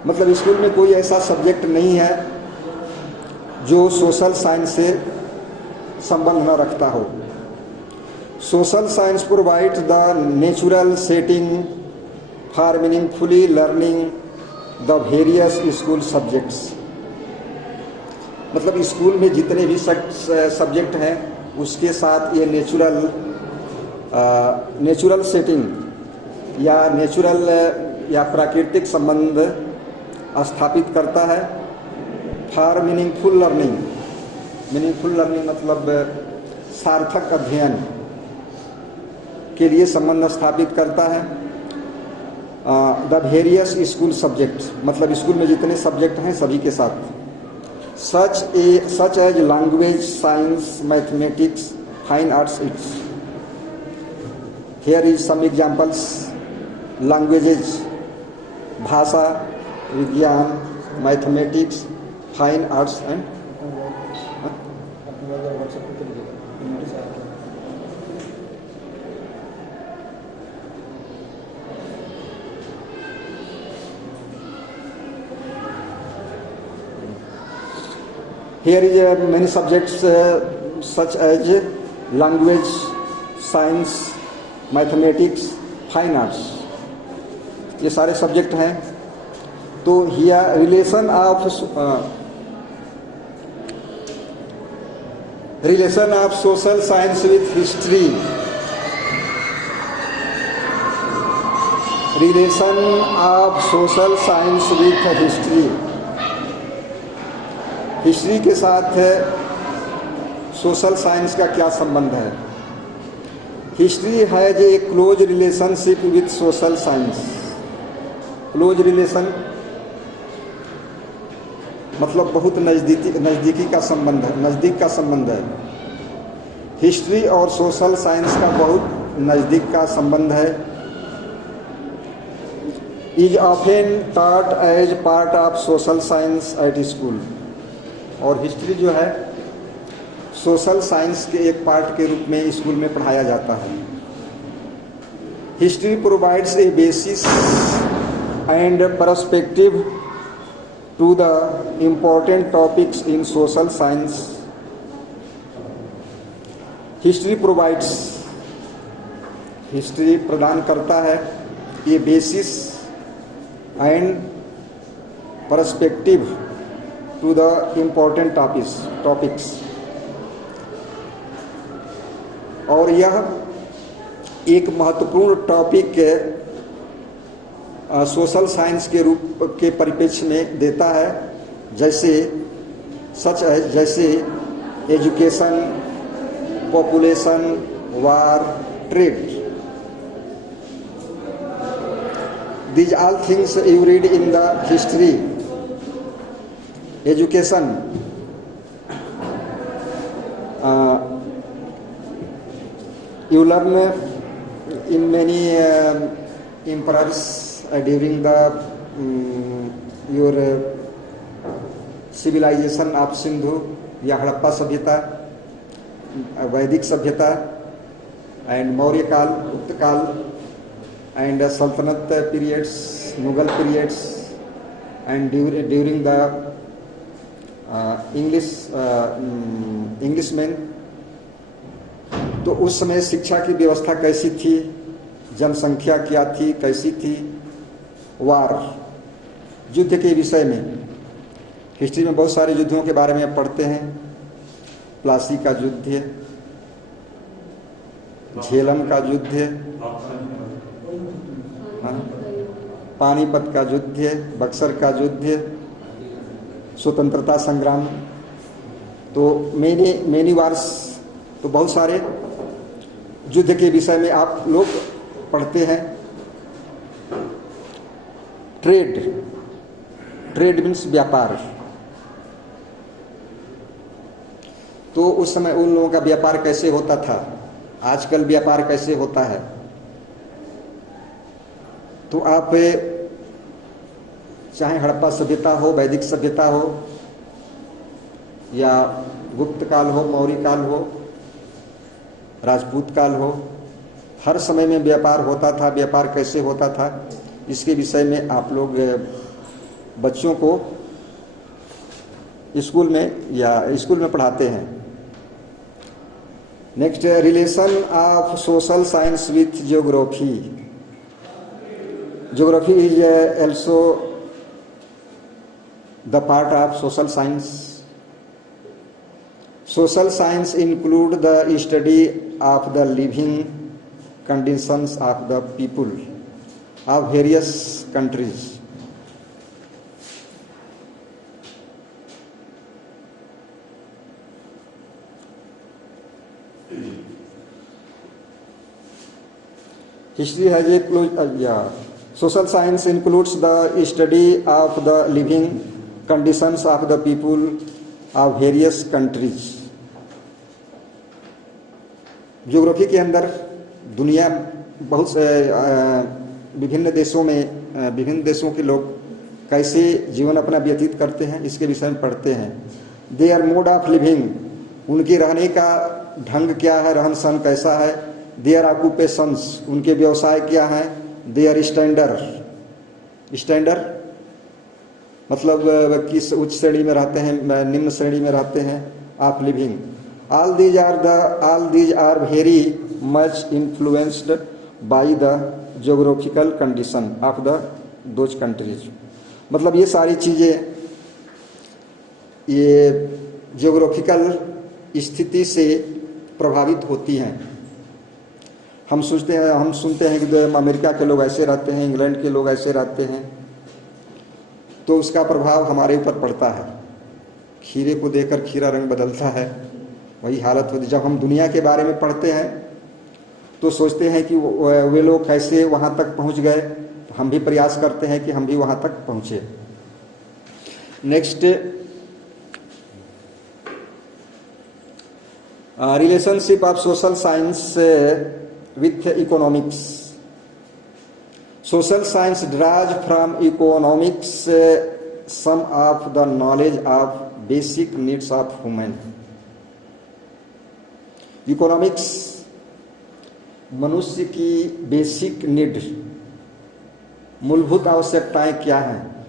मतलब स्कूल में कोई ऐसा सब्जेक्ट नहीं है जो सोशल साइंस से संबंध न रखता हो। Social science provide the natural setting for meaningfully learning the various school subjects. मतलब स्कूल में जितने भी सब्जेक्ट हैं उसके साथ ये नेचुरल सेटिंग या प्राकृतिक संबंध स्थापित करता है। For meaningful learning, meaningful learning मतलब सार्थक अध्ययन के लिए संबंध स्थापित करता है। द वेरियस स्कूल सब्जेक्ट मतलब स्कूल में जितने सब्जेक्ट हैं सभी के साथ such as language, science, mathematics, fine arts. It's here is some examples. Languages, भाषा, विज्ञान, mathematics, fine arts and here is many subjects such as language, science, mathematics, fine arts, ये सारे सब्जेक्ट हैं. तो here relation of social science with history. Relation of social science with history. History के साथ सोशल साइंस का क्या संबंध है? History has a close relationship with social science. Close relation मतलब बहुत नज़दीकी का संबंध है, नज़दीक का संबंध है. हिस्ट्री और सोशल साइंस का बहुत नज़दीक का संबंध है. Is often taught as part of social science at school. और हिस्ट्री जो है सोशल साइंस के एक पार्ट के रूप में स्कूल में पढ़ाया जाता है. History provides a basis and perspective to the important topics in social science. History provides, history प्रदान करता है ये basis and perspective to the important topics. और यह एक महत्वपूर्ण टॉपिक सोशल साइंस के रूप के परिप्रेक्ष्य में देता है, जैसे education, population, war, trade. These all things you read in the history. Education, you learn in many emperors during the your civilization of Sindhu या हड़प्पा सभ्यता, वैदिक सभ्यता, एंड मौर्य काल, गुप्त काल, एंड सल्तनत periods, Mughal periods, and during the Englishman. तो उस समय शिक्षा की व्यवस्था कैसी थी, जनसंख्या क्या थी, कैसी थी. वार, युद्ध के विषय में हिस्ट्री में बहुत सारे युद्धों के बारे में पढ़ते हैं. प्लासी का युद्ध, झेलम का युद्ध, पानीपत का युद्ध, बक्सर का युद्ध, स्वतंत्रता संग्राम. तो मेनी वार्स, तो बहुत सारे युद्ध के विषय में आप लोग पढ़ते हैं. ट्रेड मीन्स व्यापार. तो उस समय उन लोगों का व्यापार कैसे होता था, आजकल व्यापार कैसे होता है. तो आप चाहे हड़प्पा सभ्यता हो, वैदिक सभ्यता हो, या गुप्त काल हो, मौर्य काल हो, राजपूत काल हो, हर समय में व्यापार होता था. व्यापार कैसे होता था इसके विषय में आप लोग बच्चों को स्कूल में पढ़ाते हैं. Next, relation of social science with geography. Geography is also the part of social science. Social science include the study of the living conditions of the people of various countries. History has a close, social science includes the study of the living conditions of the people of various countries. Geography के अंदर दुनिया बहुत से विभिन्न देशों के लोग कैसे जीवन अपना व्यतीत करते हैं इसके विषय में पढ़ते हैं। देयर मोड ऑफ लिविंग, उनके रहने का ढंग क्या है, रहन सहन कैसा है। देयर ऑक्यूपेशंस, उनके व्यवसाय क्या हैं। देयर स्टैंडर्ड मतलब किस उच्च श्रेणी में रहते हैं, निम्न श्रेणी में रहते हैं, of living. All these are very much influenced by the geographical condition of those countries. मतलब ये सारी चीज़ें ये जियोग्राफिकल स्थिति से प्रभावित होती हैं। हम सुनते हैं कि अमेरिका के लोग ऐसे रहते हैं, इंग्लैंड के लोग ऐसे रहते हैं, तो उसका प्रभाव हमारे ऊपर पड़ता है। खीरे को देखकर खीरा रंग बदलता है, वही हालत होती। जब हम दुनिया के बारे में पढ़ते हैं तो सोचते हैं कि वे लोग कैसे वहाँ तक पहुँच गए, तो हम भी प्रयास करते हैं कि हम भी वहाँ तक पहुँचे। Next, relationship of social science with economics. Social science draws from economics some of the knowledge of basic needs of human। Economics मनुष्य की बेसिक नीड, मूलभूत आवश्यकताएं क्या हैं,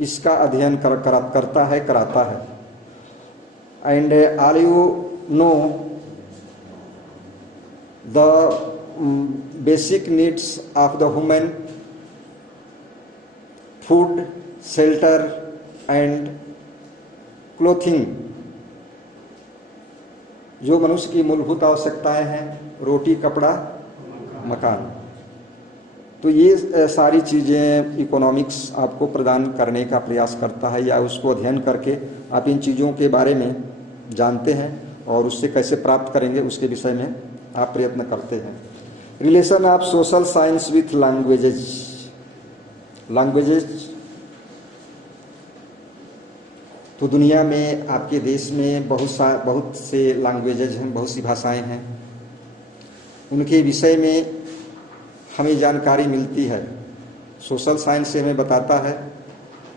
इसका अध्ययन कराता है। And all you know the basic needs of the human: food, shelter and clothing। जो मनुष्य की मूलभूत आवश्यकताएं हैं, रोटी, कपड़ा, मकान। तो ये सारी चीज़ें इकोनॉमिक्स आपको प्रदान करने का प्रयास करता है, या उसको अध्ययन करके आप इन चीज़ों के बारे में जानते हैं और उससे कैसे प्राप्त करेंगे उसके विषय में आप प्रयत्न करते हैं। Relation of social science with languages. तो दुनिया में, आपके देश में बहुत से लैंग्वेजेज हैं, बहुत सी भाषाएं हैं। उनके विषय में हमें जानकारी मिलती है। सोशल साइंस से हमें बताता है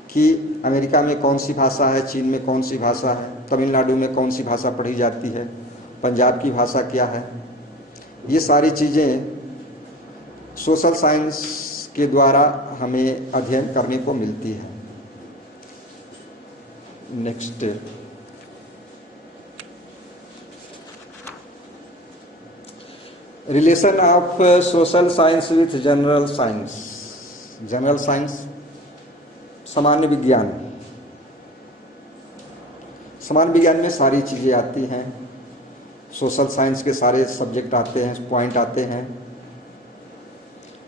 कि अमेरिका में कौन सी भाषा है, चीन में कौन सी भाषा है, तमिलनाडु में कौन सी भाषा पढ़ी जाती है, पंजाब की भाषा क्या है। ये सारी चीज़ें सोशल साइंस के द्वारा हमें अध्ययन करने को मिलती है। Next, relation of social science with general science. General science सामान्य विज्ञान। सामान्य विज्ञान में सारी चीज़ें आती हैं। सोशल साइंस के सारे सब्जेक्ट आते हैं, पॉइंट आते हैं।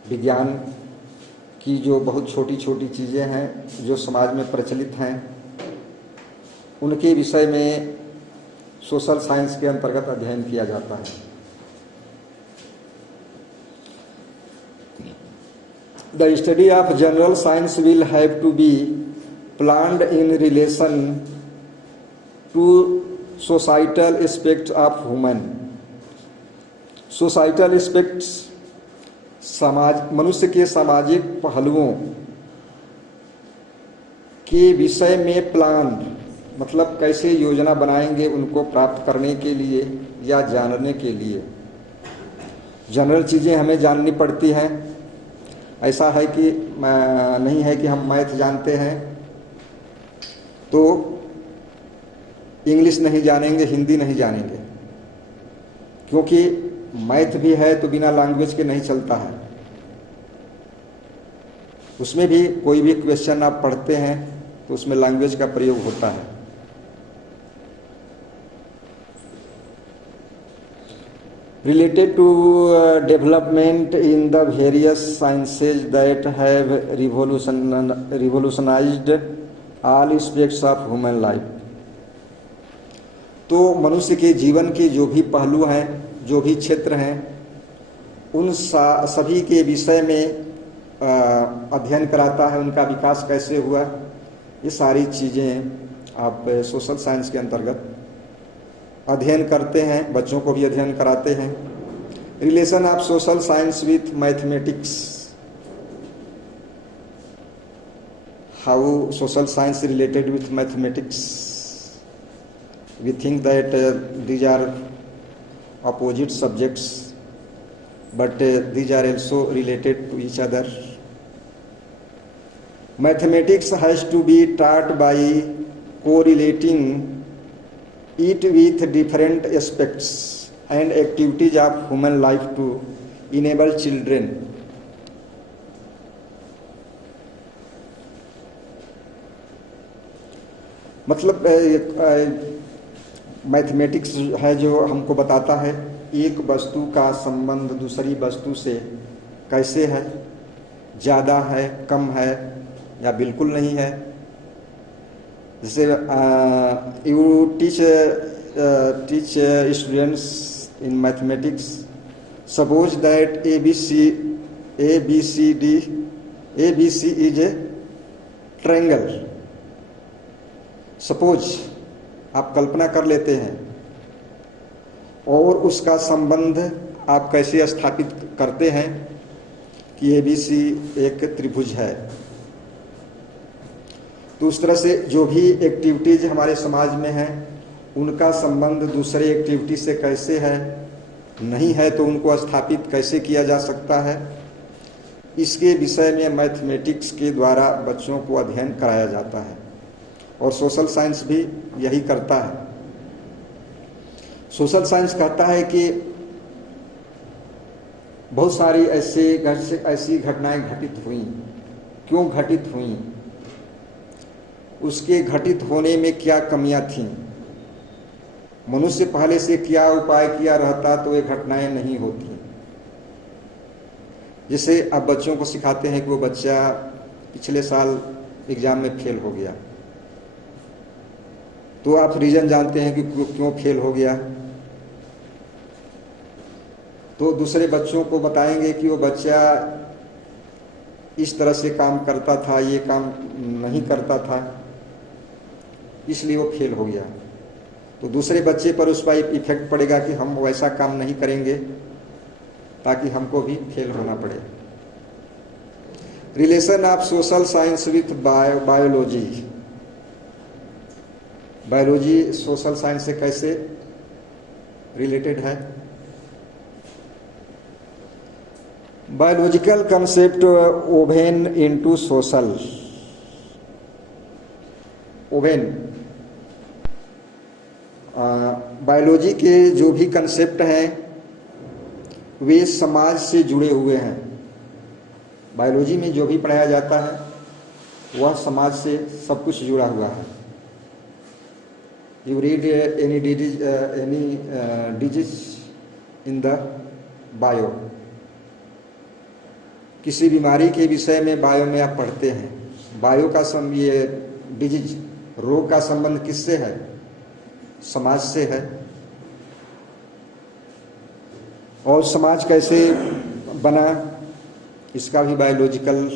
विज्ञान की जो बहुत छोटी छोटी चीज़ें हैं जो समाज में प्रचलित हैं, उनके विषय में सोशल साइंस के अंतर्गत अध्ययन किया जाता है। The study of general science will have to be planned in relation to societal aspects of human. Societal aspects मनुष्य के सामाजिक पहलुओं के विषय में प्लान, मतलब कैसे योजना बनाएंगे उनको प्राप्त करने के लिए या जानने के लिए। जनरल चीज़ें हमें जाननी पड़ती हैं। ऐसा है कि नहीं है कि हम मैथ जानते हैं तो इंग्लिश नहीं जानेंगे, हिंदी नहीं जानेंगे, क्योंकि मैथ भी है तो बिना लैंग्वेज के नहीं चलता है। उसमें भी कोई भी क्वेश्चन आप पढ़ते हैं तो उसमें लैंग्वेज का प्रयोग होता है। Related to development in the various sciences that have revolutionised all aspects of human life. तो मनुष्य के जीवन के जो भी पहलू हैं, जो भी क्षेत्र हैं, उन सभी के विषय में अध्ययन कराता है। उनका विकास कैसे हुआ, ये सारी चीज़ें आप सोशल साइंस के अंतर्गत अध्ययन करते हैं, बच्चों को भी अध्ययन कराते हैं। Relation of social science with mathematics, how social science related with mathematics. We think that these are opposite subjects, but these are also related to each other. Mathematics has to be taught by correlating it with different aspects and activities of human life to enable children मतलब मैथमेटिक्स है जो हमको बताता है एक वस्तु का संबंध दूसरी वस्तु से कैसे है, ज़्यादा है, कम है या बिल्कुल नहीं है। जैसे you teach students in mathematics, suppose that ABC is a triangle. Suppose आप कल्पना कर लेते हैं और उसका संबंध आप कैसे स्थापित करते हैं कि ABC एक त्रिभुज है। तो उस तरह से जो भी एक्टिविटीज हमारे समाज में हैं उनका संबंध दूसरे एक्टिविटी से कैसे है, नहीं है तो उनको स्थापित कैसे किया जा सकता है, इसके विषय में मैथमेटिक्स के द्वारा बच्चों को अध्ययन कराया जाता है। और सोशल साइंस भी यही करता है। सोशल साइंस कहता है कि बहुत सारी ऐसी घटनाएं घटित हुई, क्यों घटित हुई, उसके घटित होने में क्या कमियां थीं, मनुष्य पहले से क्या उपाय किया रहता तो ये घटनाएं नहीं होती। जैसे अब बच्चों को सिखाते हैं कि वो बच्चा पिछले साल एग्जाम में फेल हो गया, तो आप रीजन जानते हैं कि क्यों फेल हो गया। तो दूसरे बच्चों को बताएंगे कि वो बच्चा इस तरह से काम करता था, ये काम नहीं करता था, इसलिए वो फेल हो गया। तो दूसरे बच्चे पर उस पर इफेक्ट पड़ेगा कि हम वैसा काम नहीं करेंगे ताकि हमको भी फेल होना पड़े। Relation of social science with biology. Biology social science से कैसे रिलेटेड है? Biological concept woven into social. Woven biology के जो भी कंसेप्ट हैं वे समाज से जुड़े हुए हैं। बायोलॉजी में जो भी पढ़ाया जाता है वह समाज से सब कुछ जुड़ा हुआ है। You read any disease in the bio, किसी बीमारी के विषय में बायो में आप पढ़ते हैं। बायो का ये डिजीज, रोग का संबंध किससे है? समाज से है। और समाज कैसे बना इसका भी बायोलॉजिकल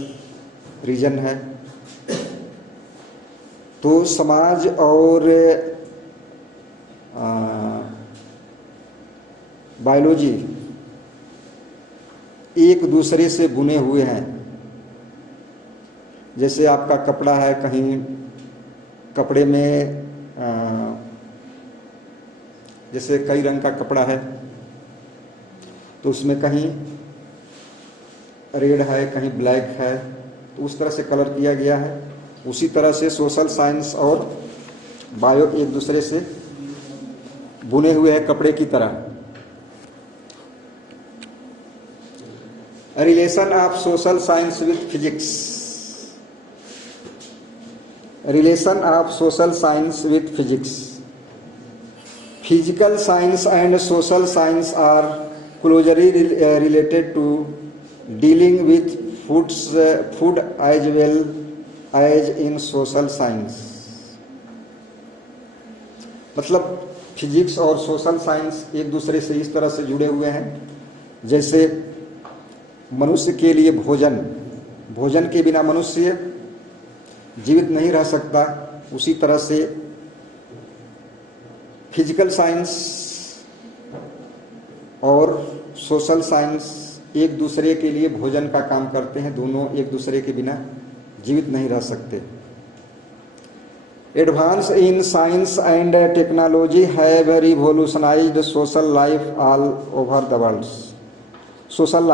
रीजन है। तो समाज और बायोलॉजी एक दूसरे से बुने हुए हैं। जैसे आपका कपड़ा है, कहीं कपड़े में जैसे कई रंग का कपड़ा है तो उसमें कहीं रेड है, कहीं ब्लैक है, तो उस तरह से कलर किया गया है। उसी तरह से सोशल साइंस और बायो एक दूसरे से बुने हुए हैं कपड़े की तरह। Relation of social science with physics. Relation of social science with physics. Physical science and social science are closely related to dealing with food as well as in social science. मतलब फिजिक्स और सोशल साइंस एक दूसरे से इस तरह से जुड़े हुए हैं जैसे मनुष्य के लिए भोजन के बिना मनुष्य जीवित नहीं रह सकता, उसी तरह से फिजिकल साइंस और सोशल साइंस एक दूसरे के लिए भोजन का काम करते हैं, दोनों एक दूसरे के बिना जीवित नहीं रह सकते। Advance in science and technology have revolutionised social life all over the world. Social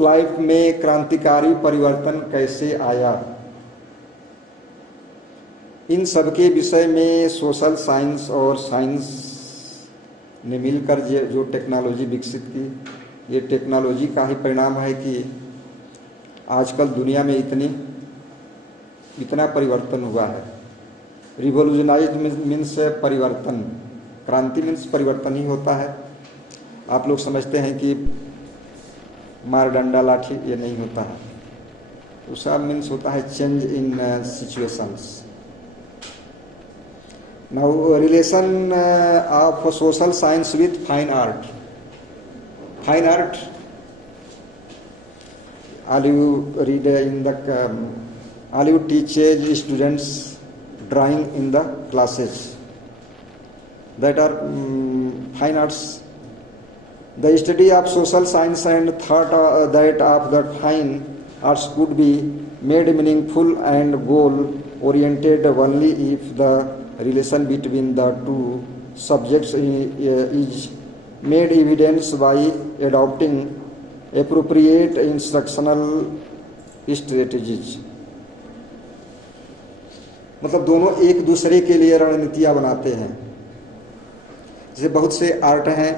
life में क्रांतिकारी परिवर्तन कैसे आया, इन सबके विषय में सोशल साइंस और साइंस ने मिलकर जो टेक्नोलॉजी विकसित की, ये टेक्नोलॉजी का ही परिणाम है कि आजकल दुनिया में इतना परिवर्तन हुआ है। रिवोल्यूशनाइज्ड मीन्स परिवर्तन, क्रांति मीन्स परिवर्तन ही होता है। आप लोग समझते हैं कि मार डंडा लाठी, ये नहीं होता है। उसका मीन्स होता है change in situations. Now relation of social science with fine art. Fine art, all you read in the, all you teach students drawing in the classes. That are fine arts. The study of social science and thought that of the fine arts could be made meaningful and goal oriented only if the relation between the two subjects is made evidence by adopting appropriate instructional strategies. मतलब दोनों एक दूसरे के लिए रणनीतियां बनाते हैं। जैसे बहुत से आर्ट हैं,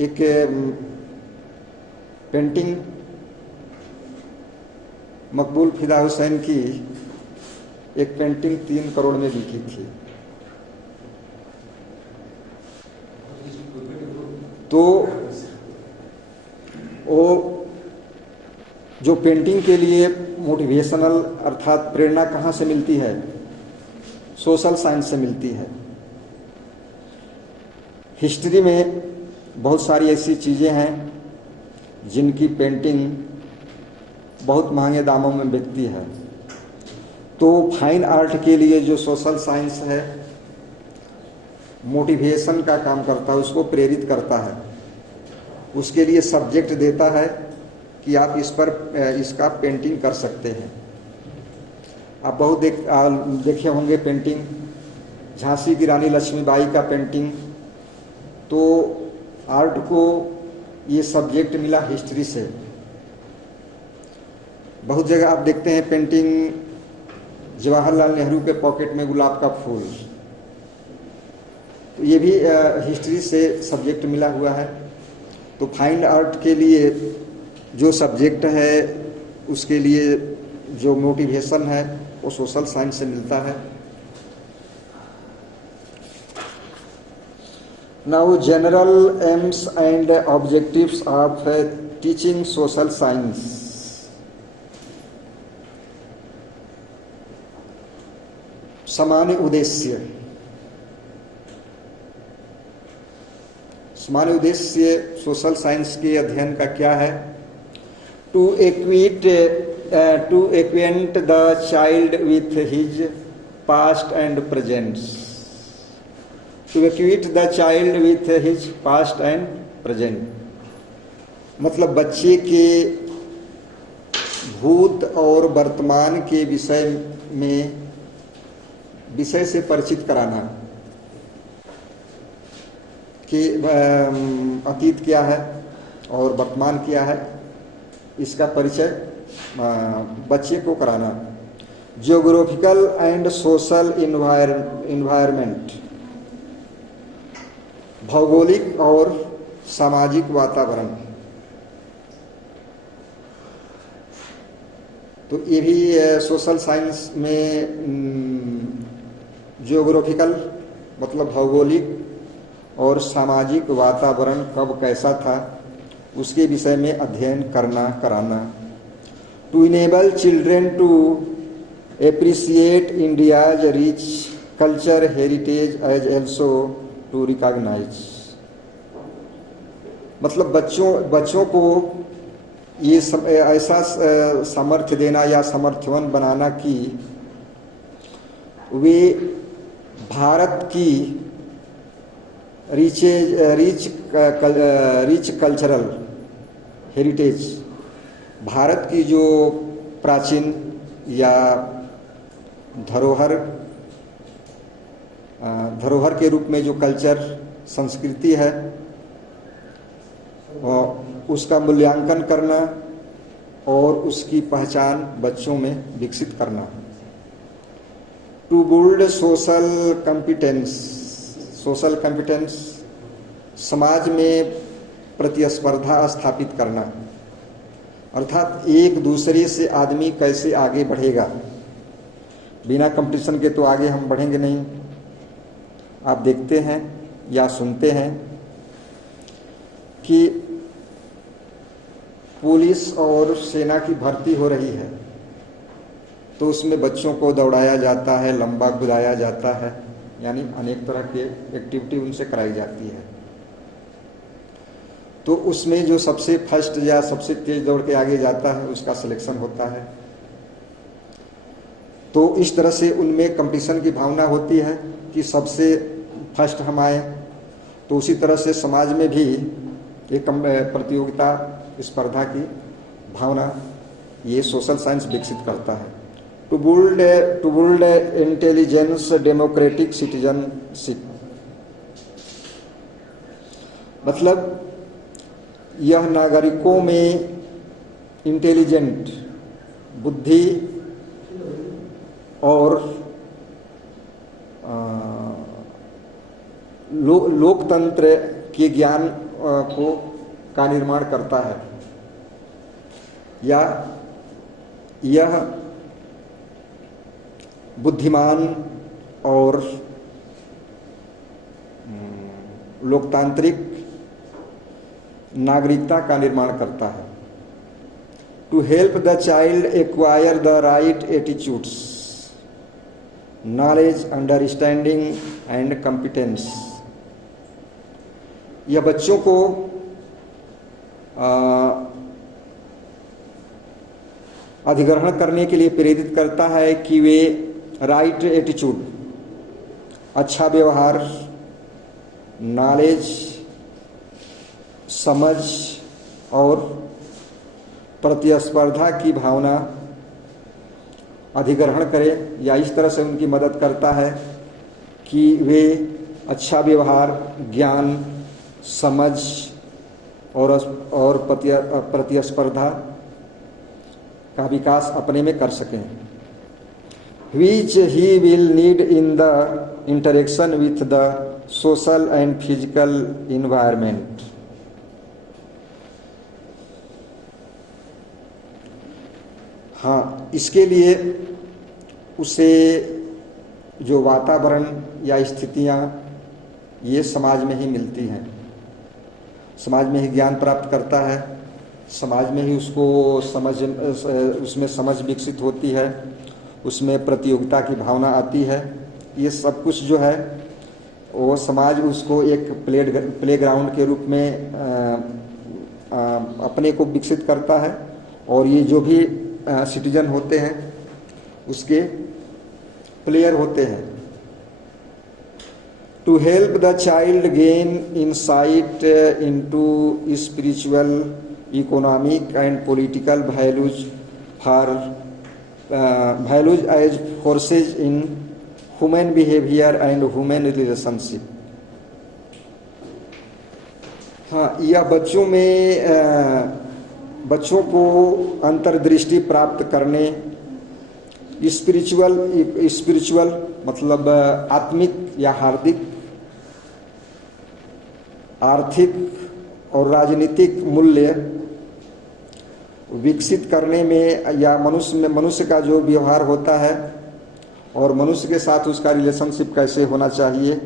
एक पेंटिंग मकबूल फिदा हुसैन की एक पेंटिंग 3 करोड़ में बिकी थी। तो वो जो पेंटिंग के लिए मोटिवेशनल अर्थात प्रेरणा कहाँ से मिलती है, सोशल साइंस से मिलती है। हिस्ट्री में बहुत सारी ऐसी चीज़ें हैं जिनकी पेंटिंग बहुत महंगे दामों में बिकती है। तो फाइन आर्ट के लिए जो सोशल साइंस है मोटिवेशन का काम करता है, उसको प्रेरित करता है, उसके लिए सब्जेक्ट देता है कि आप इस पर इसका पेंटिंग कर सकते हैं। आप बहुत देखे होंगे पेंटिंग, झांसी की रानी लक्ष्मीबाई का पेंटिंग। तो आर्ट को ये सब्जेक्ट मिला हिस्ट्री से। बहुत जगह आप देखते हैं पेंटिंग, जवाहरलाल नेहरू के पॉकेट में गुलाब का फूल, तो ये भी हिस्ट्री से सब्जेक्ट मिला हुआ है। तो फाइन आर्ट के लिए जो सब्जेक्ट है, उसके लिए जो मोटिवेशन है वो सोशल साइंस से मिलता है। Now general AIIMS and objectives of teaching social science. सामान्य उद्देश्य, सामान्य उद्देश्य सोशल साइंस के अध्ययन का क्या है? To acquaint the child with his past and presents. To acquaint the child with his past and present, मतलब बच्चे के भूत और वर्तमान के विषय से परिचित कराना कि अतीत क्या है और वर्तमान क्या है, इसका परिचय बच्चे को कराना। जियोग्राफिकल एंड सोशल इन्वायरमेंट, भौगोलिक और सामाजिक वातावरण। तो ये भी सोशल साइंस में जियोग्राफिकल मतलब भौगोलिक और सामाजिक वातावरण कब कैसा था उसके विषय में अध्ययन कराना। To enable children to appreciate India's rich culture heritage as also to recognise, मतलब बच्चों को ये ऐसा सामर्थ्य देना या सामर्थ्यवान बनाना कि वे भारत की रिच कल्चरल हेरिटेज, भारत की जो प्राचीन या धरोहर के रूप में जो कल्चर संस्कृति है उसका मूल्यांकन करना और उसकी पहचान बच्चों में विकसित करना। टू बिल्ड सोशल कॉम्पिटेंस, समाज में प्रतिस्पर्धा स्थापित करना, अर्थात एक दूसरे से आदमी कैसे आगे बढ़ेगा। बिना कंपटीशन के तो आगे हम बढ़ेंगे नहीं। आप देखते हैं या सुनते हैं कि पुलिस और सेना की भर्ती हो रही है तो उसमें बच्चों को दौड़ाया जाता है, लंबा कूदाया जाता है, यानी अनेक तरह के एक्टिविटी उनसे कराई जाती है। तो उसमें जो सबसे फर्स्ट या सबसे तेज दौड़ के आगे जाता है उसका सिलेक्शन होता है। तो इस तरह से उनमें कंपटीशन की भावना होती है कि सबसे फर्स्ट हम आए। तो उसी तरह से समाज में भी एक प्रतियोगिता, स्पर्धा की भावना ये सोशल साइंस विकसित करता है। To build intelligence democratic citizenship, मतलब यह नागरिकों में इंटेलिजेंट बुद्धि और लोकतंत्र के ज्ञान का निर्माण करता है, या यह बुद्धिमान और लोकतांत्रिक नागरिकता का निर्माण करता है। To help the child acquire the right attitudes, knowledge, understanding and competence, यह बच्चों को अधिग्रहण करने के लिए प्रेरित करता है कि वे राइट एटीट्यूड, अच्छा व्यवहार, नॉलेज, समझ और प्रतिस्पर्धा की भावना अधिग्रहण करें, या इस तरह से उनकी मदद करता है कि वे अच्छा व्यवहार, ज्ञान, समझ और प्रतिस्पर्धा का विकास अपने में कर सकें। Which he will need in the interaction with the social and physical environment. हाँ, इसके लिए उसे जो वातावरण या स्थितियाँ ये समाज में ही मिलती हैं, समाज में ही ज्ञान प्राप्त करता है, समाज में ही उसको उसमें समझ विकसित होती है, उसमें प्रतियोगिता की भावना आती है। ये सब कुछ जो है वो समाज उसको एक प्लेग्राउंड के रूप में अपने को विकसित करता है, और ये जो भी सिटीजन होते हैं उसके प्लेयर होते हैं। To help the child gain insight into spiritual, economic and political values as forces in human behavior and human relationship. हाँ, यह बच्चों को अंतर्दृष्टि प्राप्त करने, स्पिरिचुअल मतलब आत्मिक या हार्दिक, आर्थिक और राजनीतिक मूल्य विकसित करने में, या मनुष्य का जो व्यवहार होता है और मनुष्य के साथ उसका रिलेशनशिप कैसे होना चाहिए,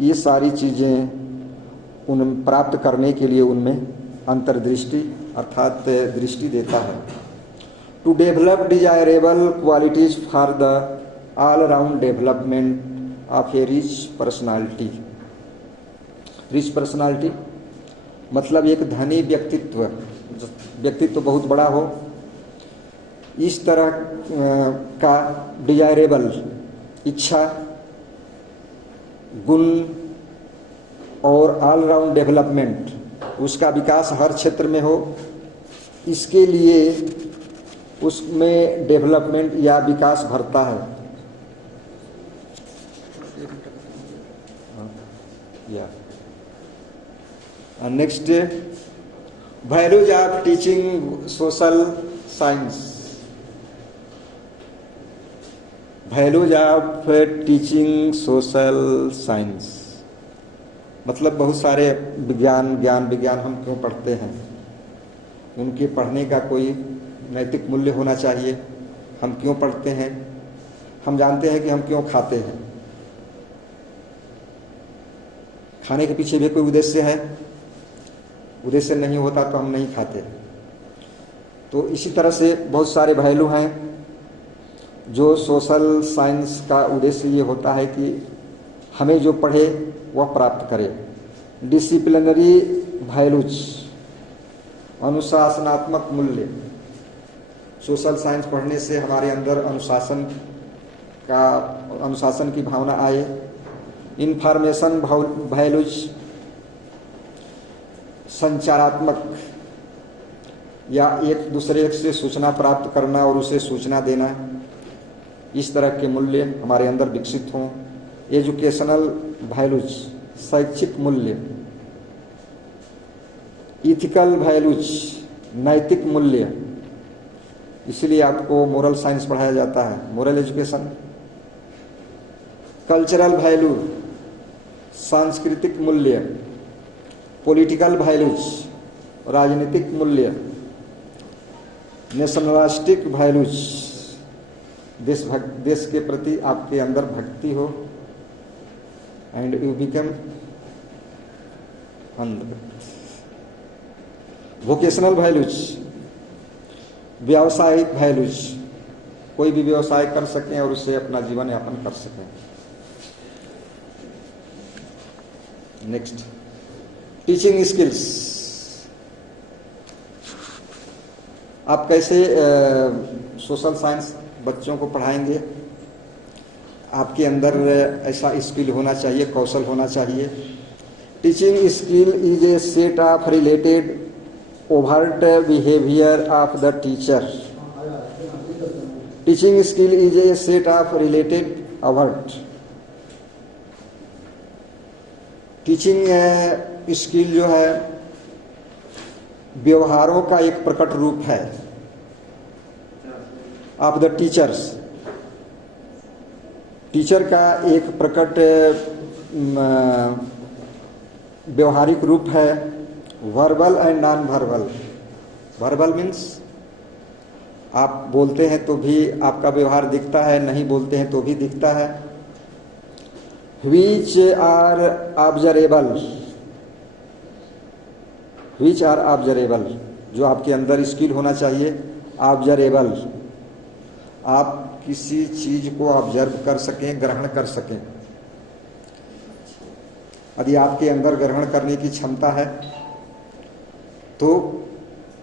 ये सारी चीज़ें उन प्राप्त करने के लिए उनमें अंतर्दृष्टि अर्थात दृष्टि देता है। To develop desirable qualities for the all around development of a rich personality. Rich personality मतलब एक धनी व्यक्तित्व बहुत बड़ा हो, इस तरह का डिजायरेबल इच्छा, गुण और ऑलराउंड डेवलपमेंट, उसका विकास हर क्षेत्र में हो, इसके लिए उसमें डेवलपमेंट या विकास भरता है। Next, values of teaching social science. Values of teaching social science मतलब बहुत सारे विज्ञान हम क्यों पढ़ते हैं, उनके पढ़ने का कोई नैतिक मूल्य होना चाहिए। हम क्यों पढ़ते हैं, हम जानते हैं कि हम क्यों खाते हैं, खाने के पीछे भी कोई उद्देश्य है, उद्देश्य नहीं होता तो हम नहीं खाते। तो इसी तरह से बहुत सारे वैल्यू हैं जो सोशल साइंस का उद्देश्य ये होता है कि हमें जो पढ़े वह प्राप्त करे। डिसिप्लिनरी वैल्यूज, अनुशासनात्मक मूल्य। सोशल साइंस पढ़ने से हमारे अंदर अनुशासन की भावना आए। इंफॉर्मेशन वैल्यूज, संचारात्मक या एक दूसरे से सूचना प्राप्त करना और उसे सूचना देना, इस तरह के मूल्य हमारे अंदर विकसित हों। एजुकेशनल वैल्यूज, शैक्षिक मूल्य। इथिकल वैल्यूज, नैतिक मूल्य, इसलिए आपको मोरल साइंस पढ़ाया जाता है, मोरल एजुकेशन। कल्चरल वैल्यू, सांस्कृतिक मूल्य। पॉलिटिकल वैल्यूज, राजनीतिक मूल्य। नेशनलिस्टिक वैल्यूज, देश के प्रति आपके अंदर भक्ति हो, and you become vocational values, व्यावसायिक वैल्यूज, कोई भी व्यवसाय कर सकें और उससे अपना जीवन यापन कर सकें। Next, teaching skills. आप कैसे सोशल साइंस बच्चों को पढ़ाएंगे, आपके अंदर ऐसा स्किल होना चाहिए, कौशल होना चाहिए। Teaching skill is a set of related overt behavior of the teacher. Teaching skill is a set of related overt. Teaching skill जो है व्यवहारों का एक प्रकट रूप है ऑफ द टीचर्स। टीचर का एक प्रकट व्यवहारिक रूप है। Verbal and non verbal. Verbal means आप बोलते हैं तो भी आपका व्यवहार दिखता है, नहीं बोलते हैं तो भी दिखता है। व्हिच आर ऑब्जरेबल, व्हिच आर ऑब्जरेबल, जो आपके अंदर स्किल होना चाहिए। ऑब्जरेबल, आप किसी चीज को ऑब्जर्व कर सकें, ग्रहण कर सकें। यदि आपके अंदर ग्रहण करने की क्षमता है तो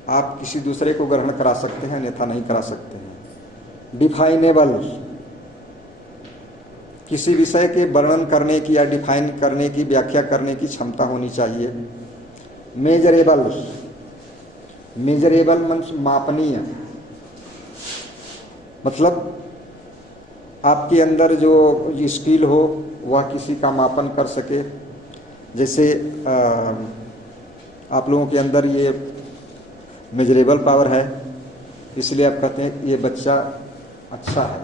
आप किसी दूसरे को ग्रहण करा सकते हैं, अन्यथा नहीं करा सकते हैं। डिफाइनेबल, किसी विषय के वर्णन करने की या डिफाइन करने की, व्याख्या करने की क्षमता होनी चाहिए। मेजरेबल, मेजरेबल मीन्स मापनीय, मतलब आपके अंदर जो स्किल हो वह किसी का मापन कर सके। जैसे आप लोगों के अंदर ये मेजरेबल पावर है, इसलिए आप कहते हैं ये बच्चा अच्छा है,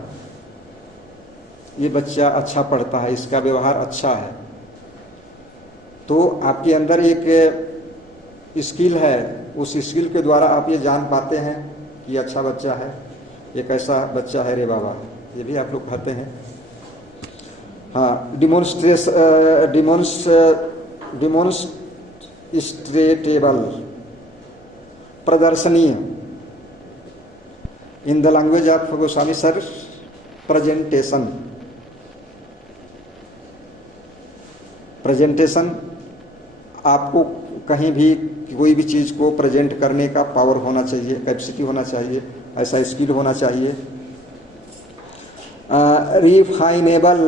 ये बच्चा अच्छा पढ़ता है, इसका व्यवहार अच्छा है। तो आपके अंदर एक स्किल है, उस स्किल के द्वारा आप ये जान पाते हैं कि ये अच्छा बच्चा है, ये कैसा बच्चा है रे बाबा, ये भी आप लोग कहते हैं। हाँ, डिमोन्स्ट्रेटेबल, प्रदर्शनीय। In the language of Goswami sir, presentation. Presentation, आपको कहीं भी कोई भी चीज को प्रेजेंट करने का पावर होना चाहिए, कैपेसिटी होना चाहिए, ऐसा स्किल होना चाहिए। रिफाइनेबल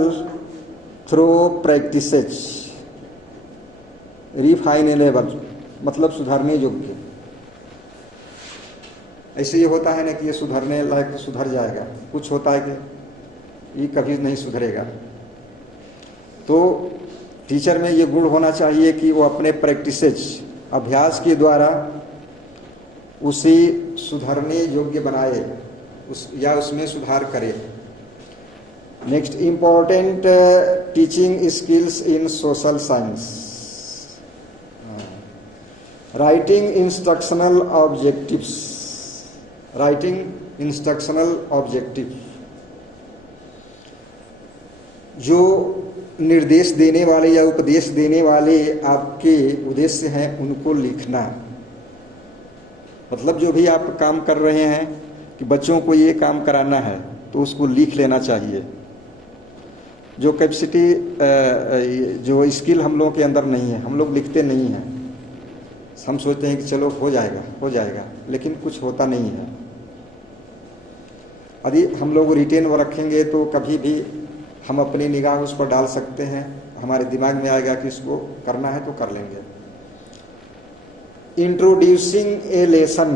थ्रू प्रैक्टिसेज। रिफाइनेबल मतलब सुधारने योग्य। ऐसे ये होता है ना कि ये सुधरने लायक सुधर जाएगा, कुछ होता है कि ये कभी नहीं सुधरेगा। तो टीचर में ये गुण होना चाहिए कि वो अपने प्रैक्टिसेज अभ्यास के द्वारा उसे सुधरने योग्य बनाए या उसमें सुधार करे। Next, important teaching skills in social science. Writing instructional objectives. Writing instructional objective, जो निर्देश देने वाले या उपदेश देने वाले आपके उद्देश्य हैं उनको लिखना। मतलब जो भी आप काम कर रहे हैं कि बच्चों को ये काम कराना है तो उसको लिख लेना चाहिए। जो कैपेसिटी जो स्किल हम लोगों के अंदर नहीं है, हम लोग लिखते नहीं हैं। हम सोचते हैं कि चलो हो जाएगा, लेकिन कुछ होता नहीं है। यदि हम लोग रिटेन वो रखेंगे तो कभी भी हम अपनी निगाह उस पर डाल सकते हैं, हमारे दिमाग में आएगा कि इसको करना है तो कर लेंगे। इंट्रोड्यूसिंग ए लेसन।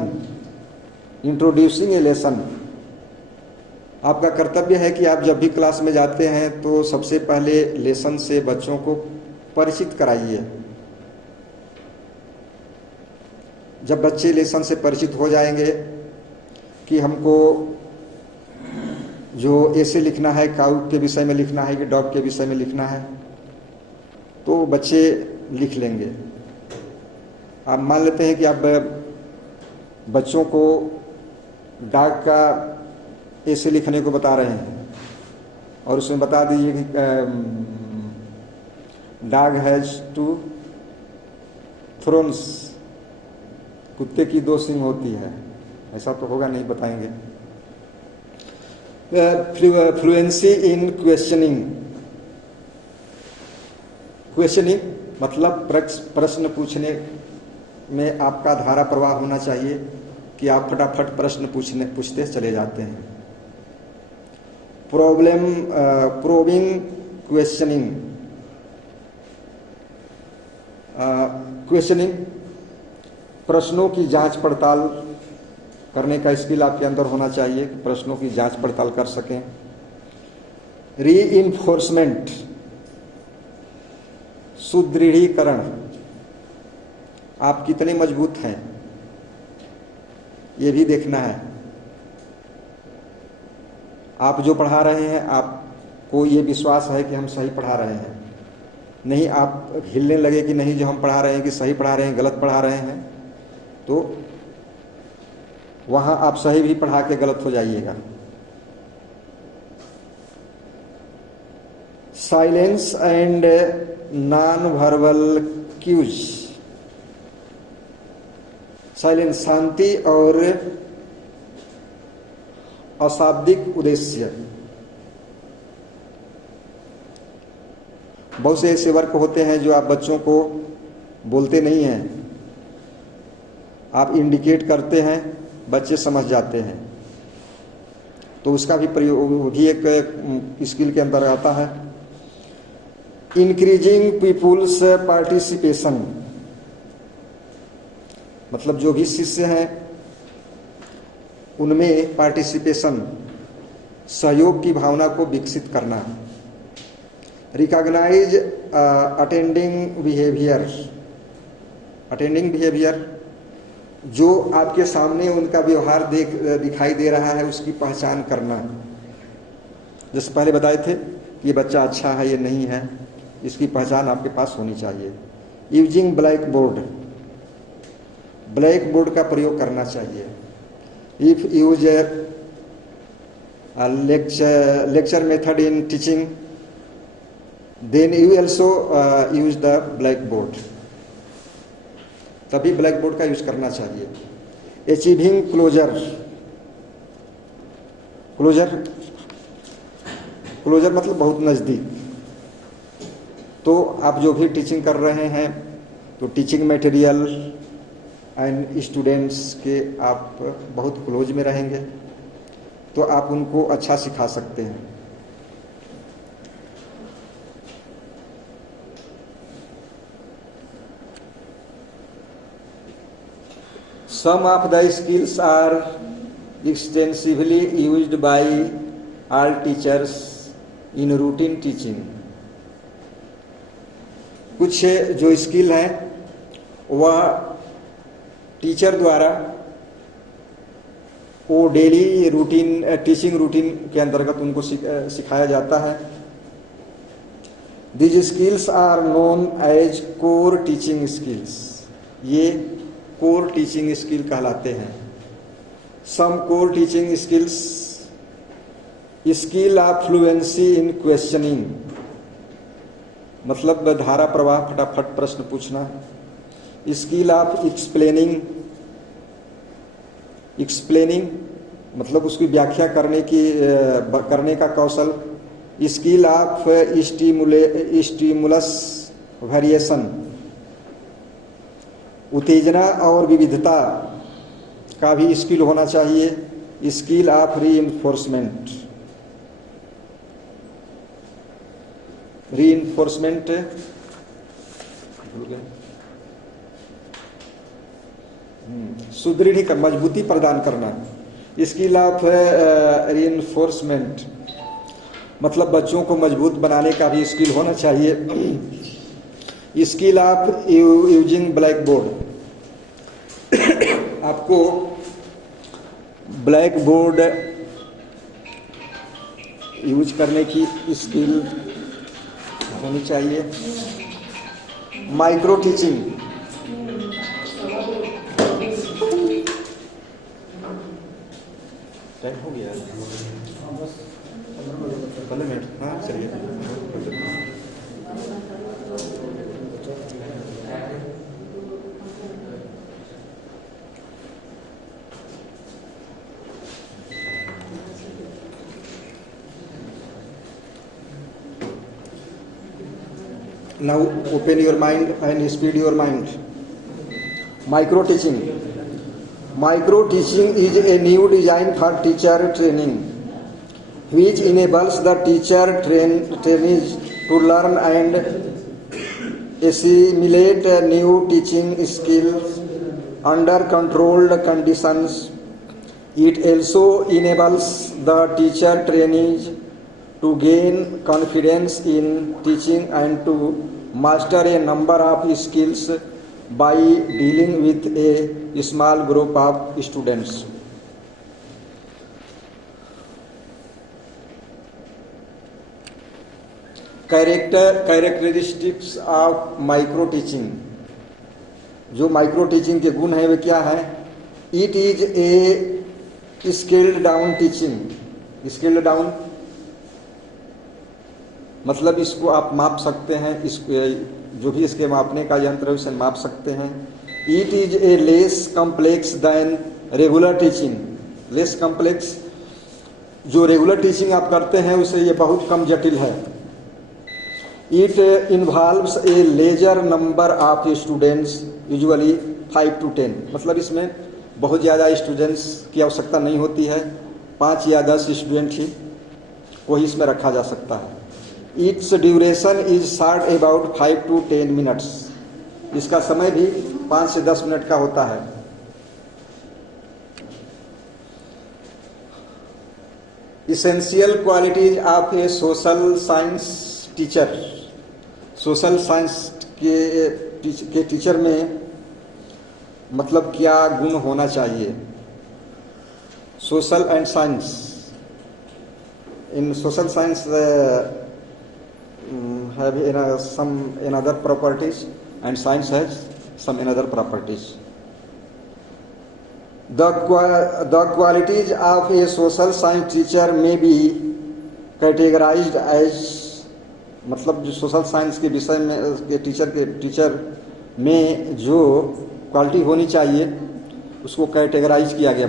इंट्रोड्यूसिंग ए लेसन, आपका कर्तव्य है कि आप जब भी क्लास में जाते हैं तो सबसे पहले लेसन से बच्चों को परिचित कराइए। जब बच्चे लेसन से परिचित हो जाएंगे कि हमको जो ऐसे लिखना है, काऊ के विषय में लिखना है कि डॉग के विषय में लिखना है, तो बच्चे लिख लेंगे। आप मान लेते हैं कि आप बच्चों को डॉग का ऐसे लिखने को बता रहे हैं और उसमें बता दीजिए कि डॉग हैज 2 थ्रोन्स, कुत्ते की 2 सींग होती है। ऐसा तो होगा नहीं, बताएंगे। Fluency in questioning. क्वेश्चनिंग मतलब प्रश्न पूछने में आपका धारा प्रवाह होना चाहिए कि आप फटाफट प्रश्न पूछते चले जाते हैं। Probing questioning. क्वेश्चनिंग प्रश्नों की जांच पड़ताल करने का स्किल आपके अंदर होना चाहिए कि प्रश्नों की जांच पड़ताल कर सकें। रीइंफोर्समेंट सुदृढ़ीकरण, आप कितने मजबूत हैं ये भी देखना है। आप जो पढ़ा रहे हैं आपको ये विश्वास है कि हम सही पढ़ा रहे हैं, नहीं आप हिलने लगे कि नहीं जो हम पढ़ा रहे हैं कि सही पढ़ा रहे हैं गलत पढ़ा रहे हैं, तो वहां आप सही भी पढ़ा के गलत हो जाइएगा। Silence and non verbal cues. Silence शांति और अशाब्दिक उद्देश्य। बहुत से ऐसे वर्क होते हैं जो आप बच्चों को बोलते नहीं हैं, आप इंडिकेट करते हैं, बच्चे समझ जाते हैं, तो उसका भी प्रयोग भी एक स्किल के अंदर आता है। इंक्रीजिंग पीपुल्स पार्टिसिपेशन, मतलब जो भी शिष्य हैं उनमें पार्टिसिपेशन, सहयोग की भावना को विकसित करना। Recognise attending behaviour. Attending behaviour, जो आपके सामने उनका व्यवहार दिखाई दे रहा है उसकी पहचान करना। जैसे पहले बताए थे कि ये बच्चा अच्छा है ये नहीं है, इसकी पहचान आपके पास होनी चाहिए। Using black board, black board का प्रयोग करना चाहिए। If use lecture method in teaching, then you also use the blackboard, तभी ब्लैक बोर्ड का यूज करना चाहिए। Achieving closure. क्लोजर मतलब बहुत नज़दीक। तो आप जो भी टीचिंग कर रहे हैं तो टीचिंग मटेरियल एंड स्टूडेंट्स के आप बहुत क्लोज में रहेंगे तो आप उनको अच्छा सिखा सकते हैं। Some of the skills are extensively used by all teachers in routine teaching. कुछ जो स्किल हैं वह टीचर द्वारा वो डेली रूटीन टीचिंग रूटीन के अंतर्गत उनको सिखाया जाता है. These skills are known as core teaching skills. ये कोर टीचिंग स्किल कहलाते हैं. Some core teaching skills: skill of fluency in questioning, मतलब धारा प्रवाह, फटाफट प्रश्न पूछना. स्किल ऑफ एक्सप्लेनिंग मतलब उसकी व्याख्या करने का कौशल. स्किल ऑफ स्टिमुलस वेरिएशन, उत्तेजना और विविधता का भी स्किल होना चाहिए. स्किल ऑफ रीइंफोर्समेंट सुदृढ़ीकरण, मजबूती प्रदान करना. स्किल ऑफ रीइंफोर्समेंट मतलब बच्चों को मजबूत बनाने का भी स्किल होना चाहिए. Skill of using black board, आपको ब्लैक बोर्ड यूज करने की स्किल होनी चाहिए. माइक्रो टीचिंग, टाइम हो गया 15 मिनट. हाँ चलिए. Now open your mind and speed your mind. Micro teaching. Micro teaching is a new design for teacher training, which enables the teacher trainees to learn and assimilate new teaching skills under controlled conditions. It also enables the teacher trainees to gain confidence in teaching and to master a number of skills by dealing with a small group of students. Characteristics of micro teaching, जो माइक्रो टीचिंग के गुण है वे क्या है? It is A scaled down teaching. Scaled down मतलब इसको आप माप सकते हैं, इसको जो भी इसके मापने का यंत्र है उसे माप सकते हैं. It is a less complex than regular teaching. Less complex, जो रेगुलर टीचिंग आप करते हैं उसे ये बहुत कम जटिल है. It involves a larger number of students, usually 5 to 10. मतलब इसमें बहुत ज़्यादा स्टूडेंट्स की आवश्यकता नहीं होती है, 5 या 10 स्टूडेंट ही को ही इसमें रखा जा सकता है. It's duration is short about 5 to 10 minutes. इसका समय भी 5 से 10 मिनट का होता है. Essential qualities of A social science teacher. Social science के टीचर में मतलब क्या गुण होना चाहिए? Social and science. In social science have some another properties and science has some another properties. The qualities of a social science teacher may be categorized as, मतलब जो सोशल साइंस के विषय में के टीचर में जो क्वालिटी होनी चाहिए उसको कैटेगराइज किया गया,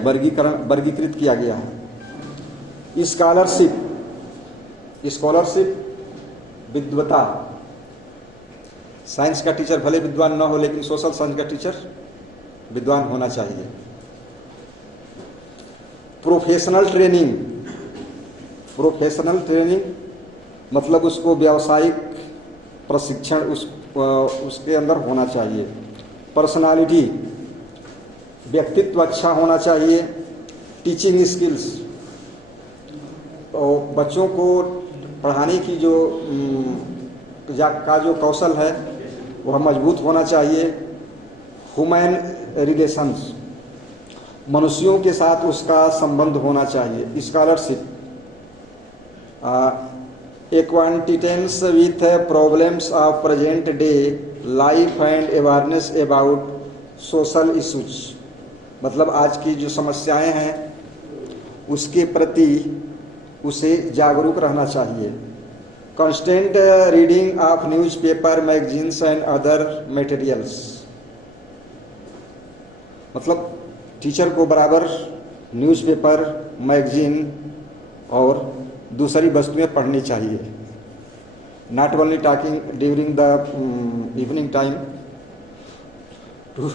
वर्गीकृत किया गया है. स्कॉलरशिप विद्वता. साइंस का टीचर भले विद्वान न हो लेकिन सोशल साइंस का टीचर विद्वान होना चाहिए. प्रोफेशनल ट्रेनिंग मतलब उसको व्यावसायिक प्रशिक्षण उसके अंदर होना चाहिए. पर्सनालिटी, व्यक्तित्व अच्छा होना चाहिए, टीचिंग स्किल्स, और बच्चों को पढ़ाने की का जो कौशल है वह मजबूत होना चाहिए। ह्यूमन रिलेशंस, मनुष्यों के साथ उसका संबंध होना चाहिए। Scholarship, acquaintance with problems of present day life and awareness about social issues, मतलब आज की जो समस्याएं हैं उसके प्रति उसे जागरूक रहना चाहिए। Constant reading of newspaper, magazines and other materials, मतलब टीचर को बराबर न्यूज़पेपर, मैगजीन और दूसरी वस्तुएं पढ़नी चाहिए। Not only talking during the evening time to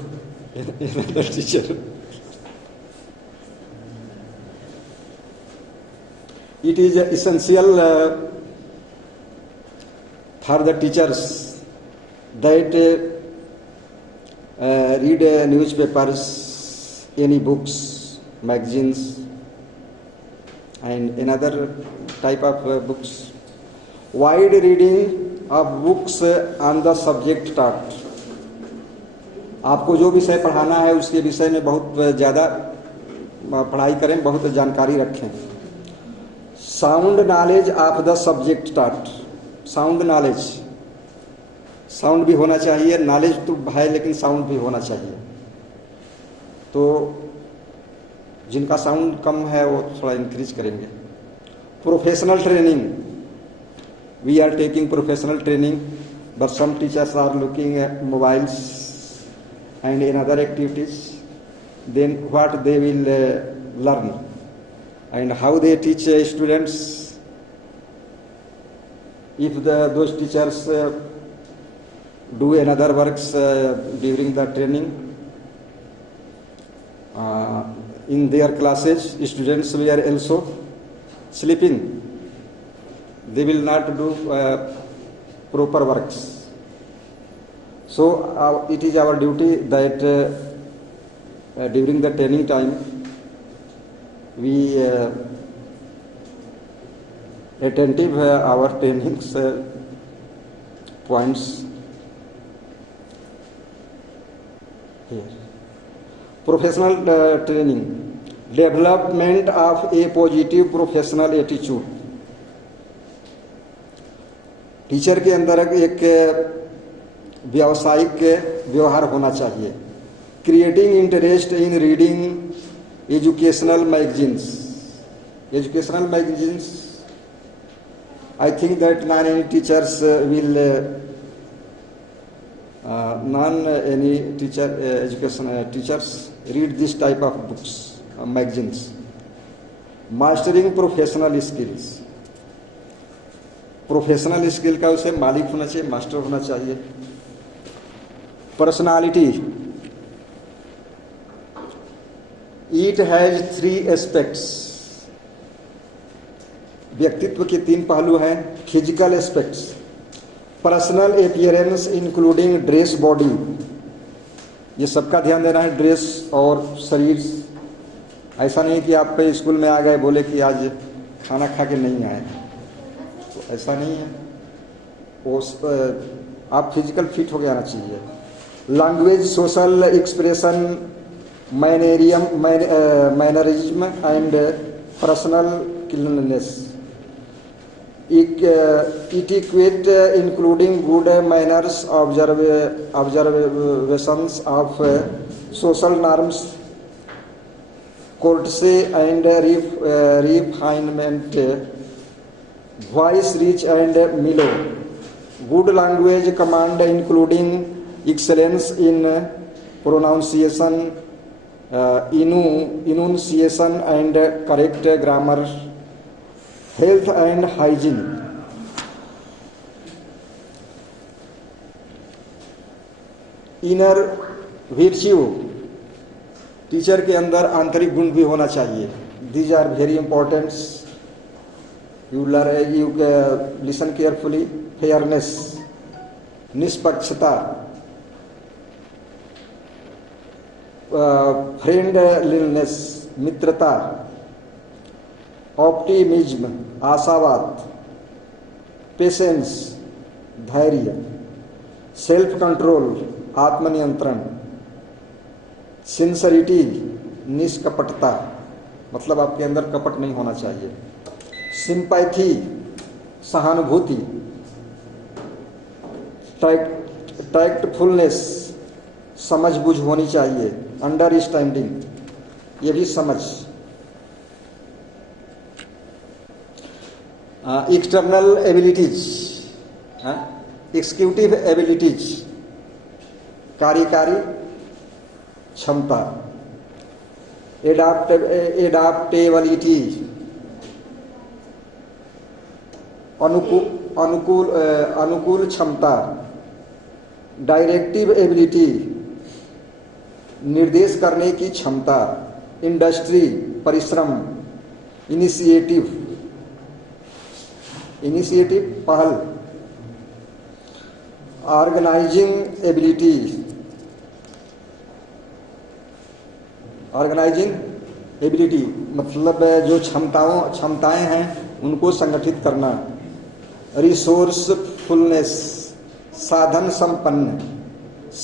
another teacher. It is essential for the teachers that read newspapers, any books, magazines, and another type of books. Wide reading of books on the subject taught. आपको जो विषय पढ़ाना है उसके विषय में बहुत ज़्यादा पढ़ाई करें, बहुत जानकारी रखें। Sound knowledge of the subject taught, sound knowledge, sound भी होना चाहिए, नॉलेज तो है लेकिन साउंड भी होना चाहिए। तो जिनका साउंड कम है वो थोड़ा इंक्रीज करेंगे। Professional training, we are taking professional training, but some teachers are looking at mobiles and in other activities, then what they will learn and how they teach students. If those teachers do another works during the training in their classes, students were also sleeping, they will not do proper works. So it is our duty that during the training time we attentive our trainings points here. Professional training, development of a positive professional attitude. Teacher के अंदर एक व्यावसायिक व्यवहार होना चाहिए। Creating interest in reading educational magazines, educational magazines, I think that non any teachers will non any teacher education teachers read this type of books, magazines. Mastering professional skills, professional skill का उसे मालिक होना चाहिए, मास्टर होना चाहिए। पर्सनालिटी, इट हैज 3 एस्पेक्ट्स, व्यक्तित्व के 3 पहलू हैं। Physical aspects, personal appearance including dress, body, ये सबका ध्यान देना है, ड्रेस और शरीर। ऐसा नहीं कि आप स्कूल में आ गए बोले कि आज खाना खा के नहीं आए, तो ऐसा नहीं है, वो आप फिजिकल फिट हो गया आना चाहिए। Language, social expression, mannerism and personal cleanliness, etiquette including good manners, observations of social norms, courtesy and refinement, voice rich and mellow, good language command including excellence in pronunciation, enunciation and correct grammar, health and hygiene. Inner virtue, teacher के अंदर आंतरिक गुण भी होना चाहिए। These are very important. You listen carefully. Fairness, निष्पक्षता, फ्रेंडलीनेस मित्रता, ऑप्टिमिज्म आशावाद, पेशेंस धैर्य, सेल्फ कंट्रोल आत्मनियंत्रण, सिंसरिटी निष्कपटता, मतलब आपके अंदर कपट नहीं होना चाहिए, सिंपैथी सहानुभूति, टैक्टफुलनेस समझ बूझ होनी चाहिए, अंडरस्टैंडिंग ये भी समझ, एक्सटर्नल एबिलिटीज, एक्सिक्यूटिव एबिलिटीज कार्यकारी क्षमता, एडाप्टेबिलिटी अनुकूल क्षमता, डायरेक्टिव एबिलिटी निर्देश करने की क्षमता, इंडस्ट्री परिश्रम, इनिशिएटिव पहल, ऑर्गेनाइजिंग एबिलिटी मतलब जो क्षमताएं हैं उनको संगठित करना, रिसोर्सफुलनेस साधन संपन्न,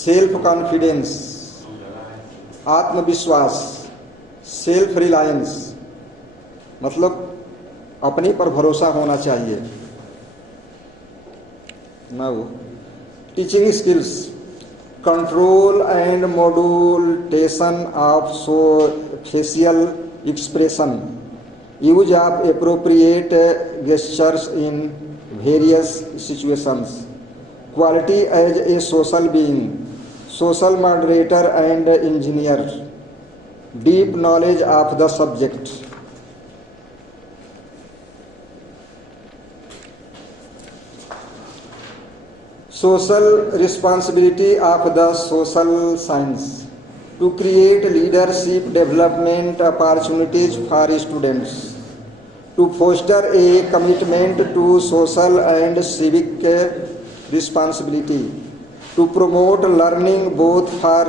सेल्फ कॉन्फिडेंस आत्मविश्वास, सेल्फ रिलायंस मतलब अपने पर भरोसा होना चाहिए। Now teaching skills, control and modulation of facial expression, use of appropriate gestures in various situations, quality as a social being, social moderator and engineer, deep knowledge of the subject. Social responsibility of the social science to create leadership development opportunities for students, to foster a commitment to social and civic responsibility, to promote learning both for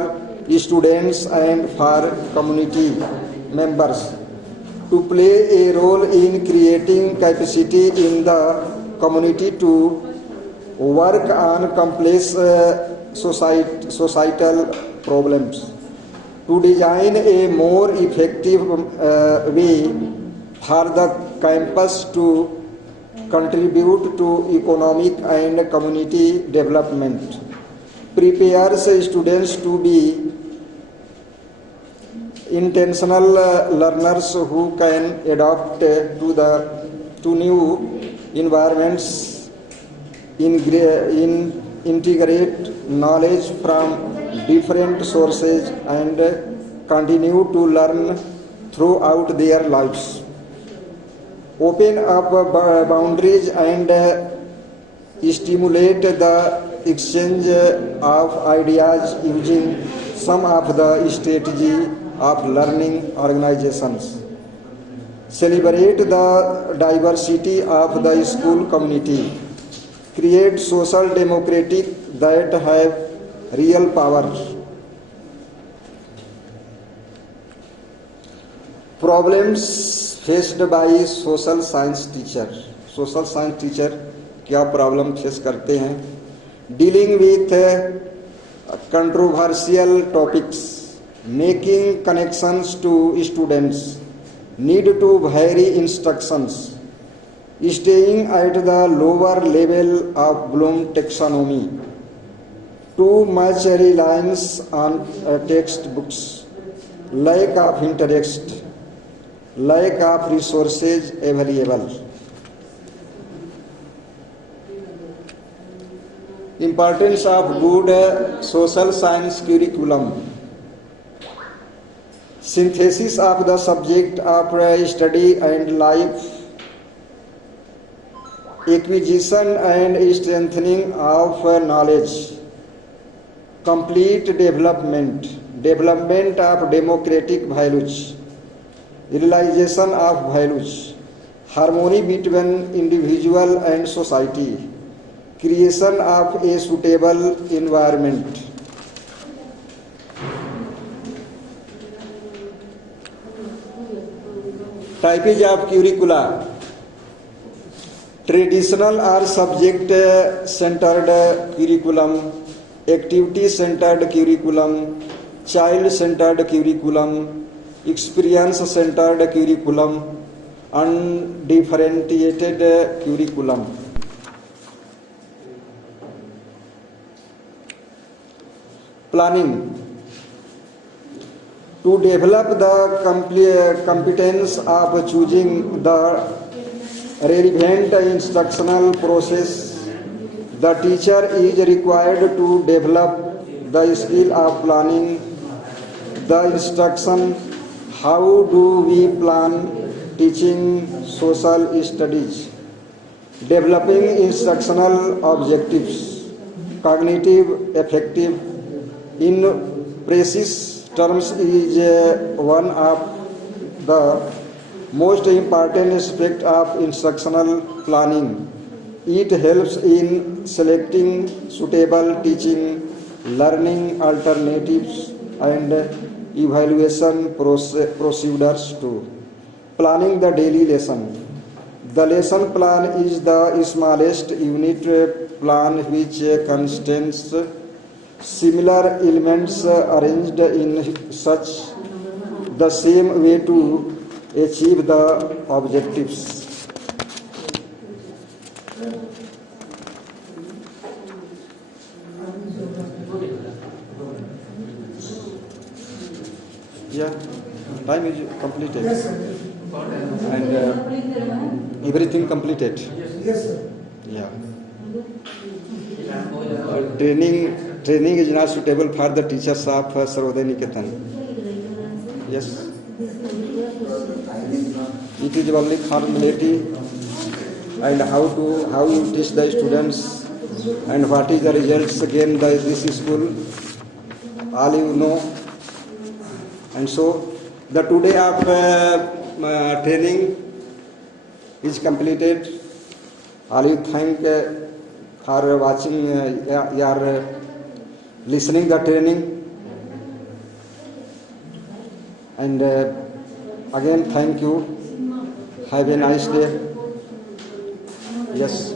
students and for community members, to play a role in creating capacity in the community to work on complex societal problems, to design a more effective way for the campus to contribute to economic and community development, prepares students to be intentional learners who can adapt to new environments, integrate knowledge from different sources and continue to learn throughout their lives, open up boundaries and stimulate the exchange of ideas using some of the strategy of learning organizations, celebrate the diversity of the school community, create social democratic that have real power. Problems faced by social science teacher. Social science teacher क्या प्रॉब्लम फेस करते हैं? Dealing with controversial topics, making connections to students, need to vary instructions, staying at the lower level of Bloom taxonomy, too much reliance on textbooks, lack of interest, lack of resources available. Importance of good social science curriculum, synthesis of the subject of study and life, acquisition and strengthening of knowledge, complete development of democratic values, realization of values, harmony between individual and society, creation of a suitable environment. Types of curricula. Traditional or subject-centered curriculum, activity-centered curriculum, child-centered curriculum, experience-centered curriculum, undifferentiated curriculum. Planning. To develop the competence of choosing the relevant instructional process, the teacher is required to develop the skill of planning the instruction. How do we plan teaching social studies? Developing instructional objectives, cognitive effective in precise terms is one of the most important aspect of instructional planning. It helps in selecting suitable teaching, learning alternatives, and evaluation procedures too. Planning the daily lesson. The lesson plan is the smallest unit plan which contains similar elements arranged in such the same way to achieve the objectives. Yeah, time is completed. Yes, sir. And everything completed. Yes, sir. Yeah. Training is not suitable for the teachers of Sarvodaya Niketan. Yes. It is only formality and how you teach the students and what is the results again by this school. All you know. And so the today of training is completed. All you thank for watching your listening the training. And again thank you. Have a nice day. Yes.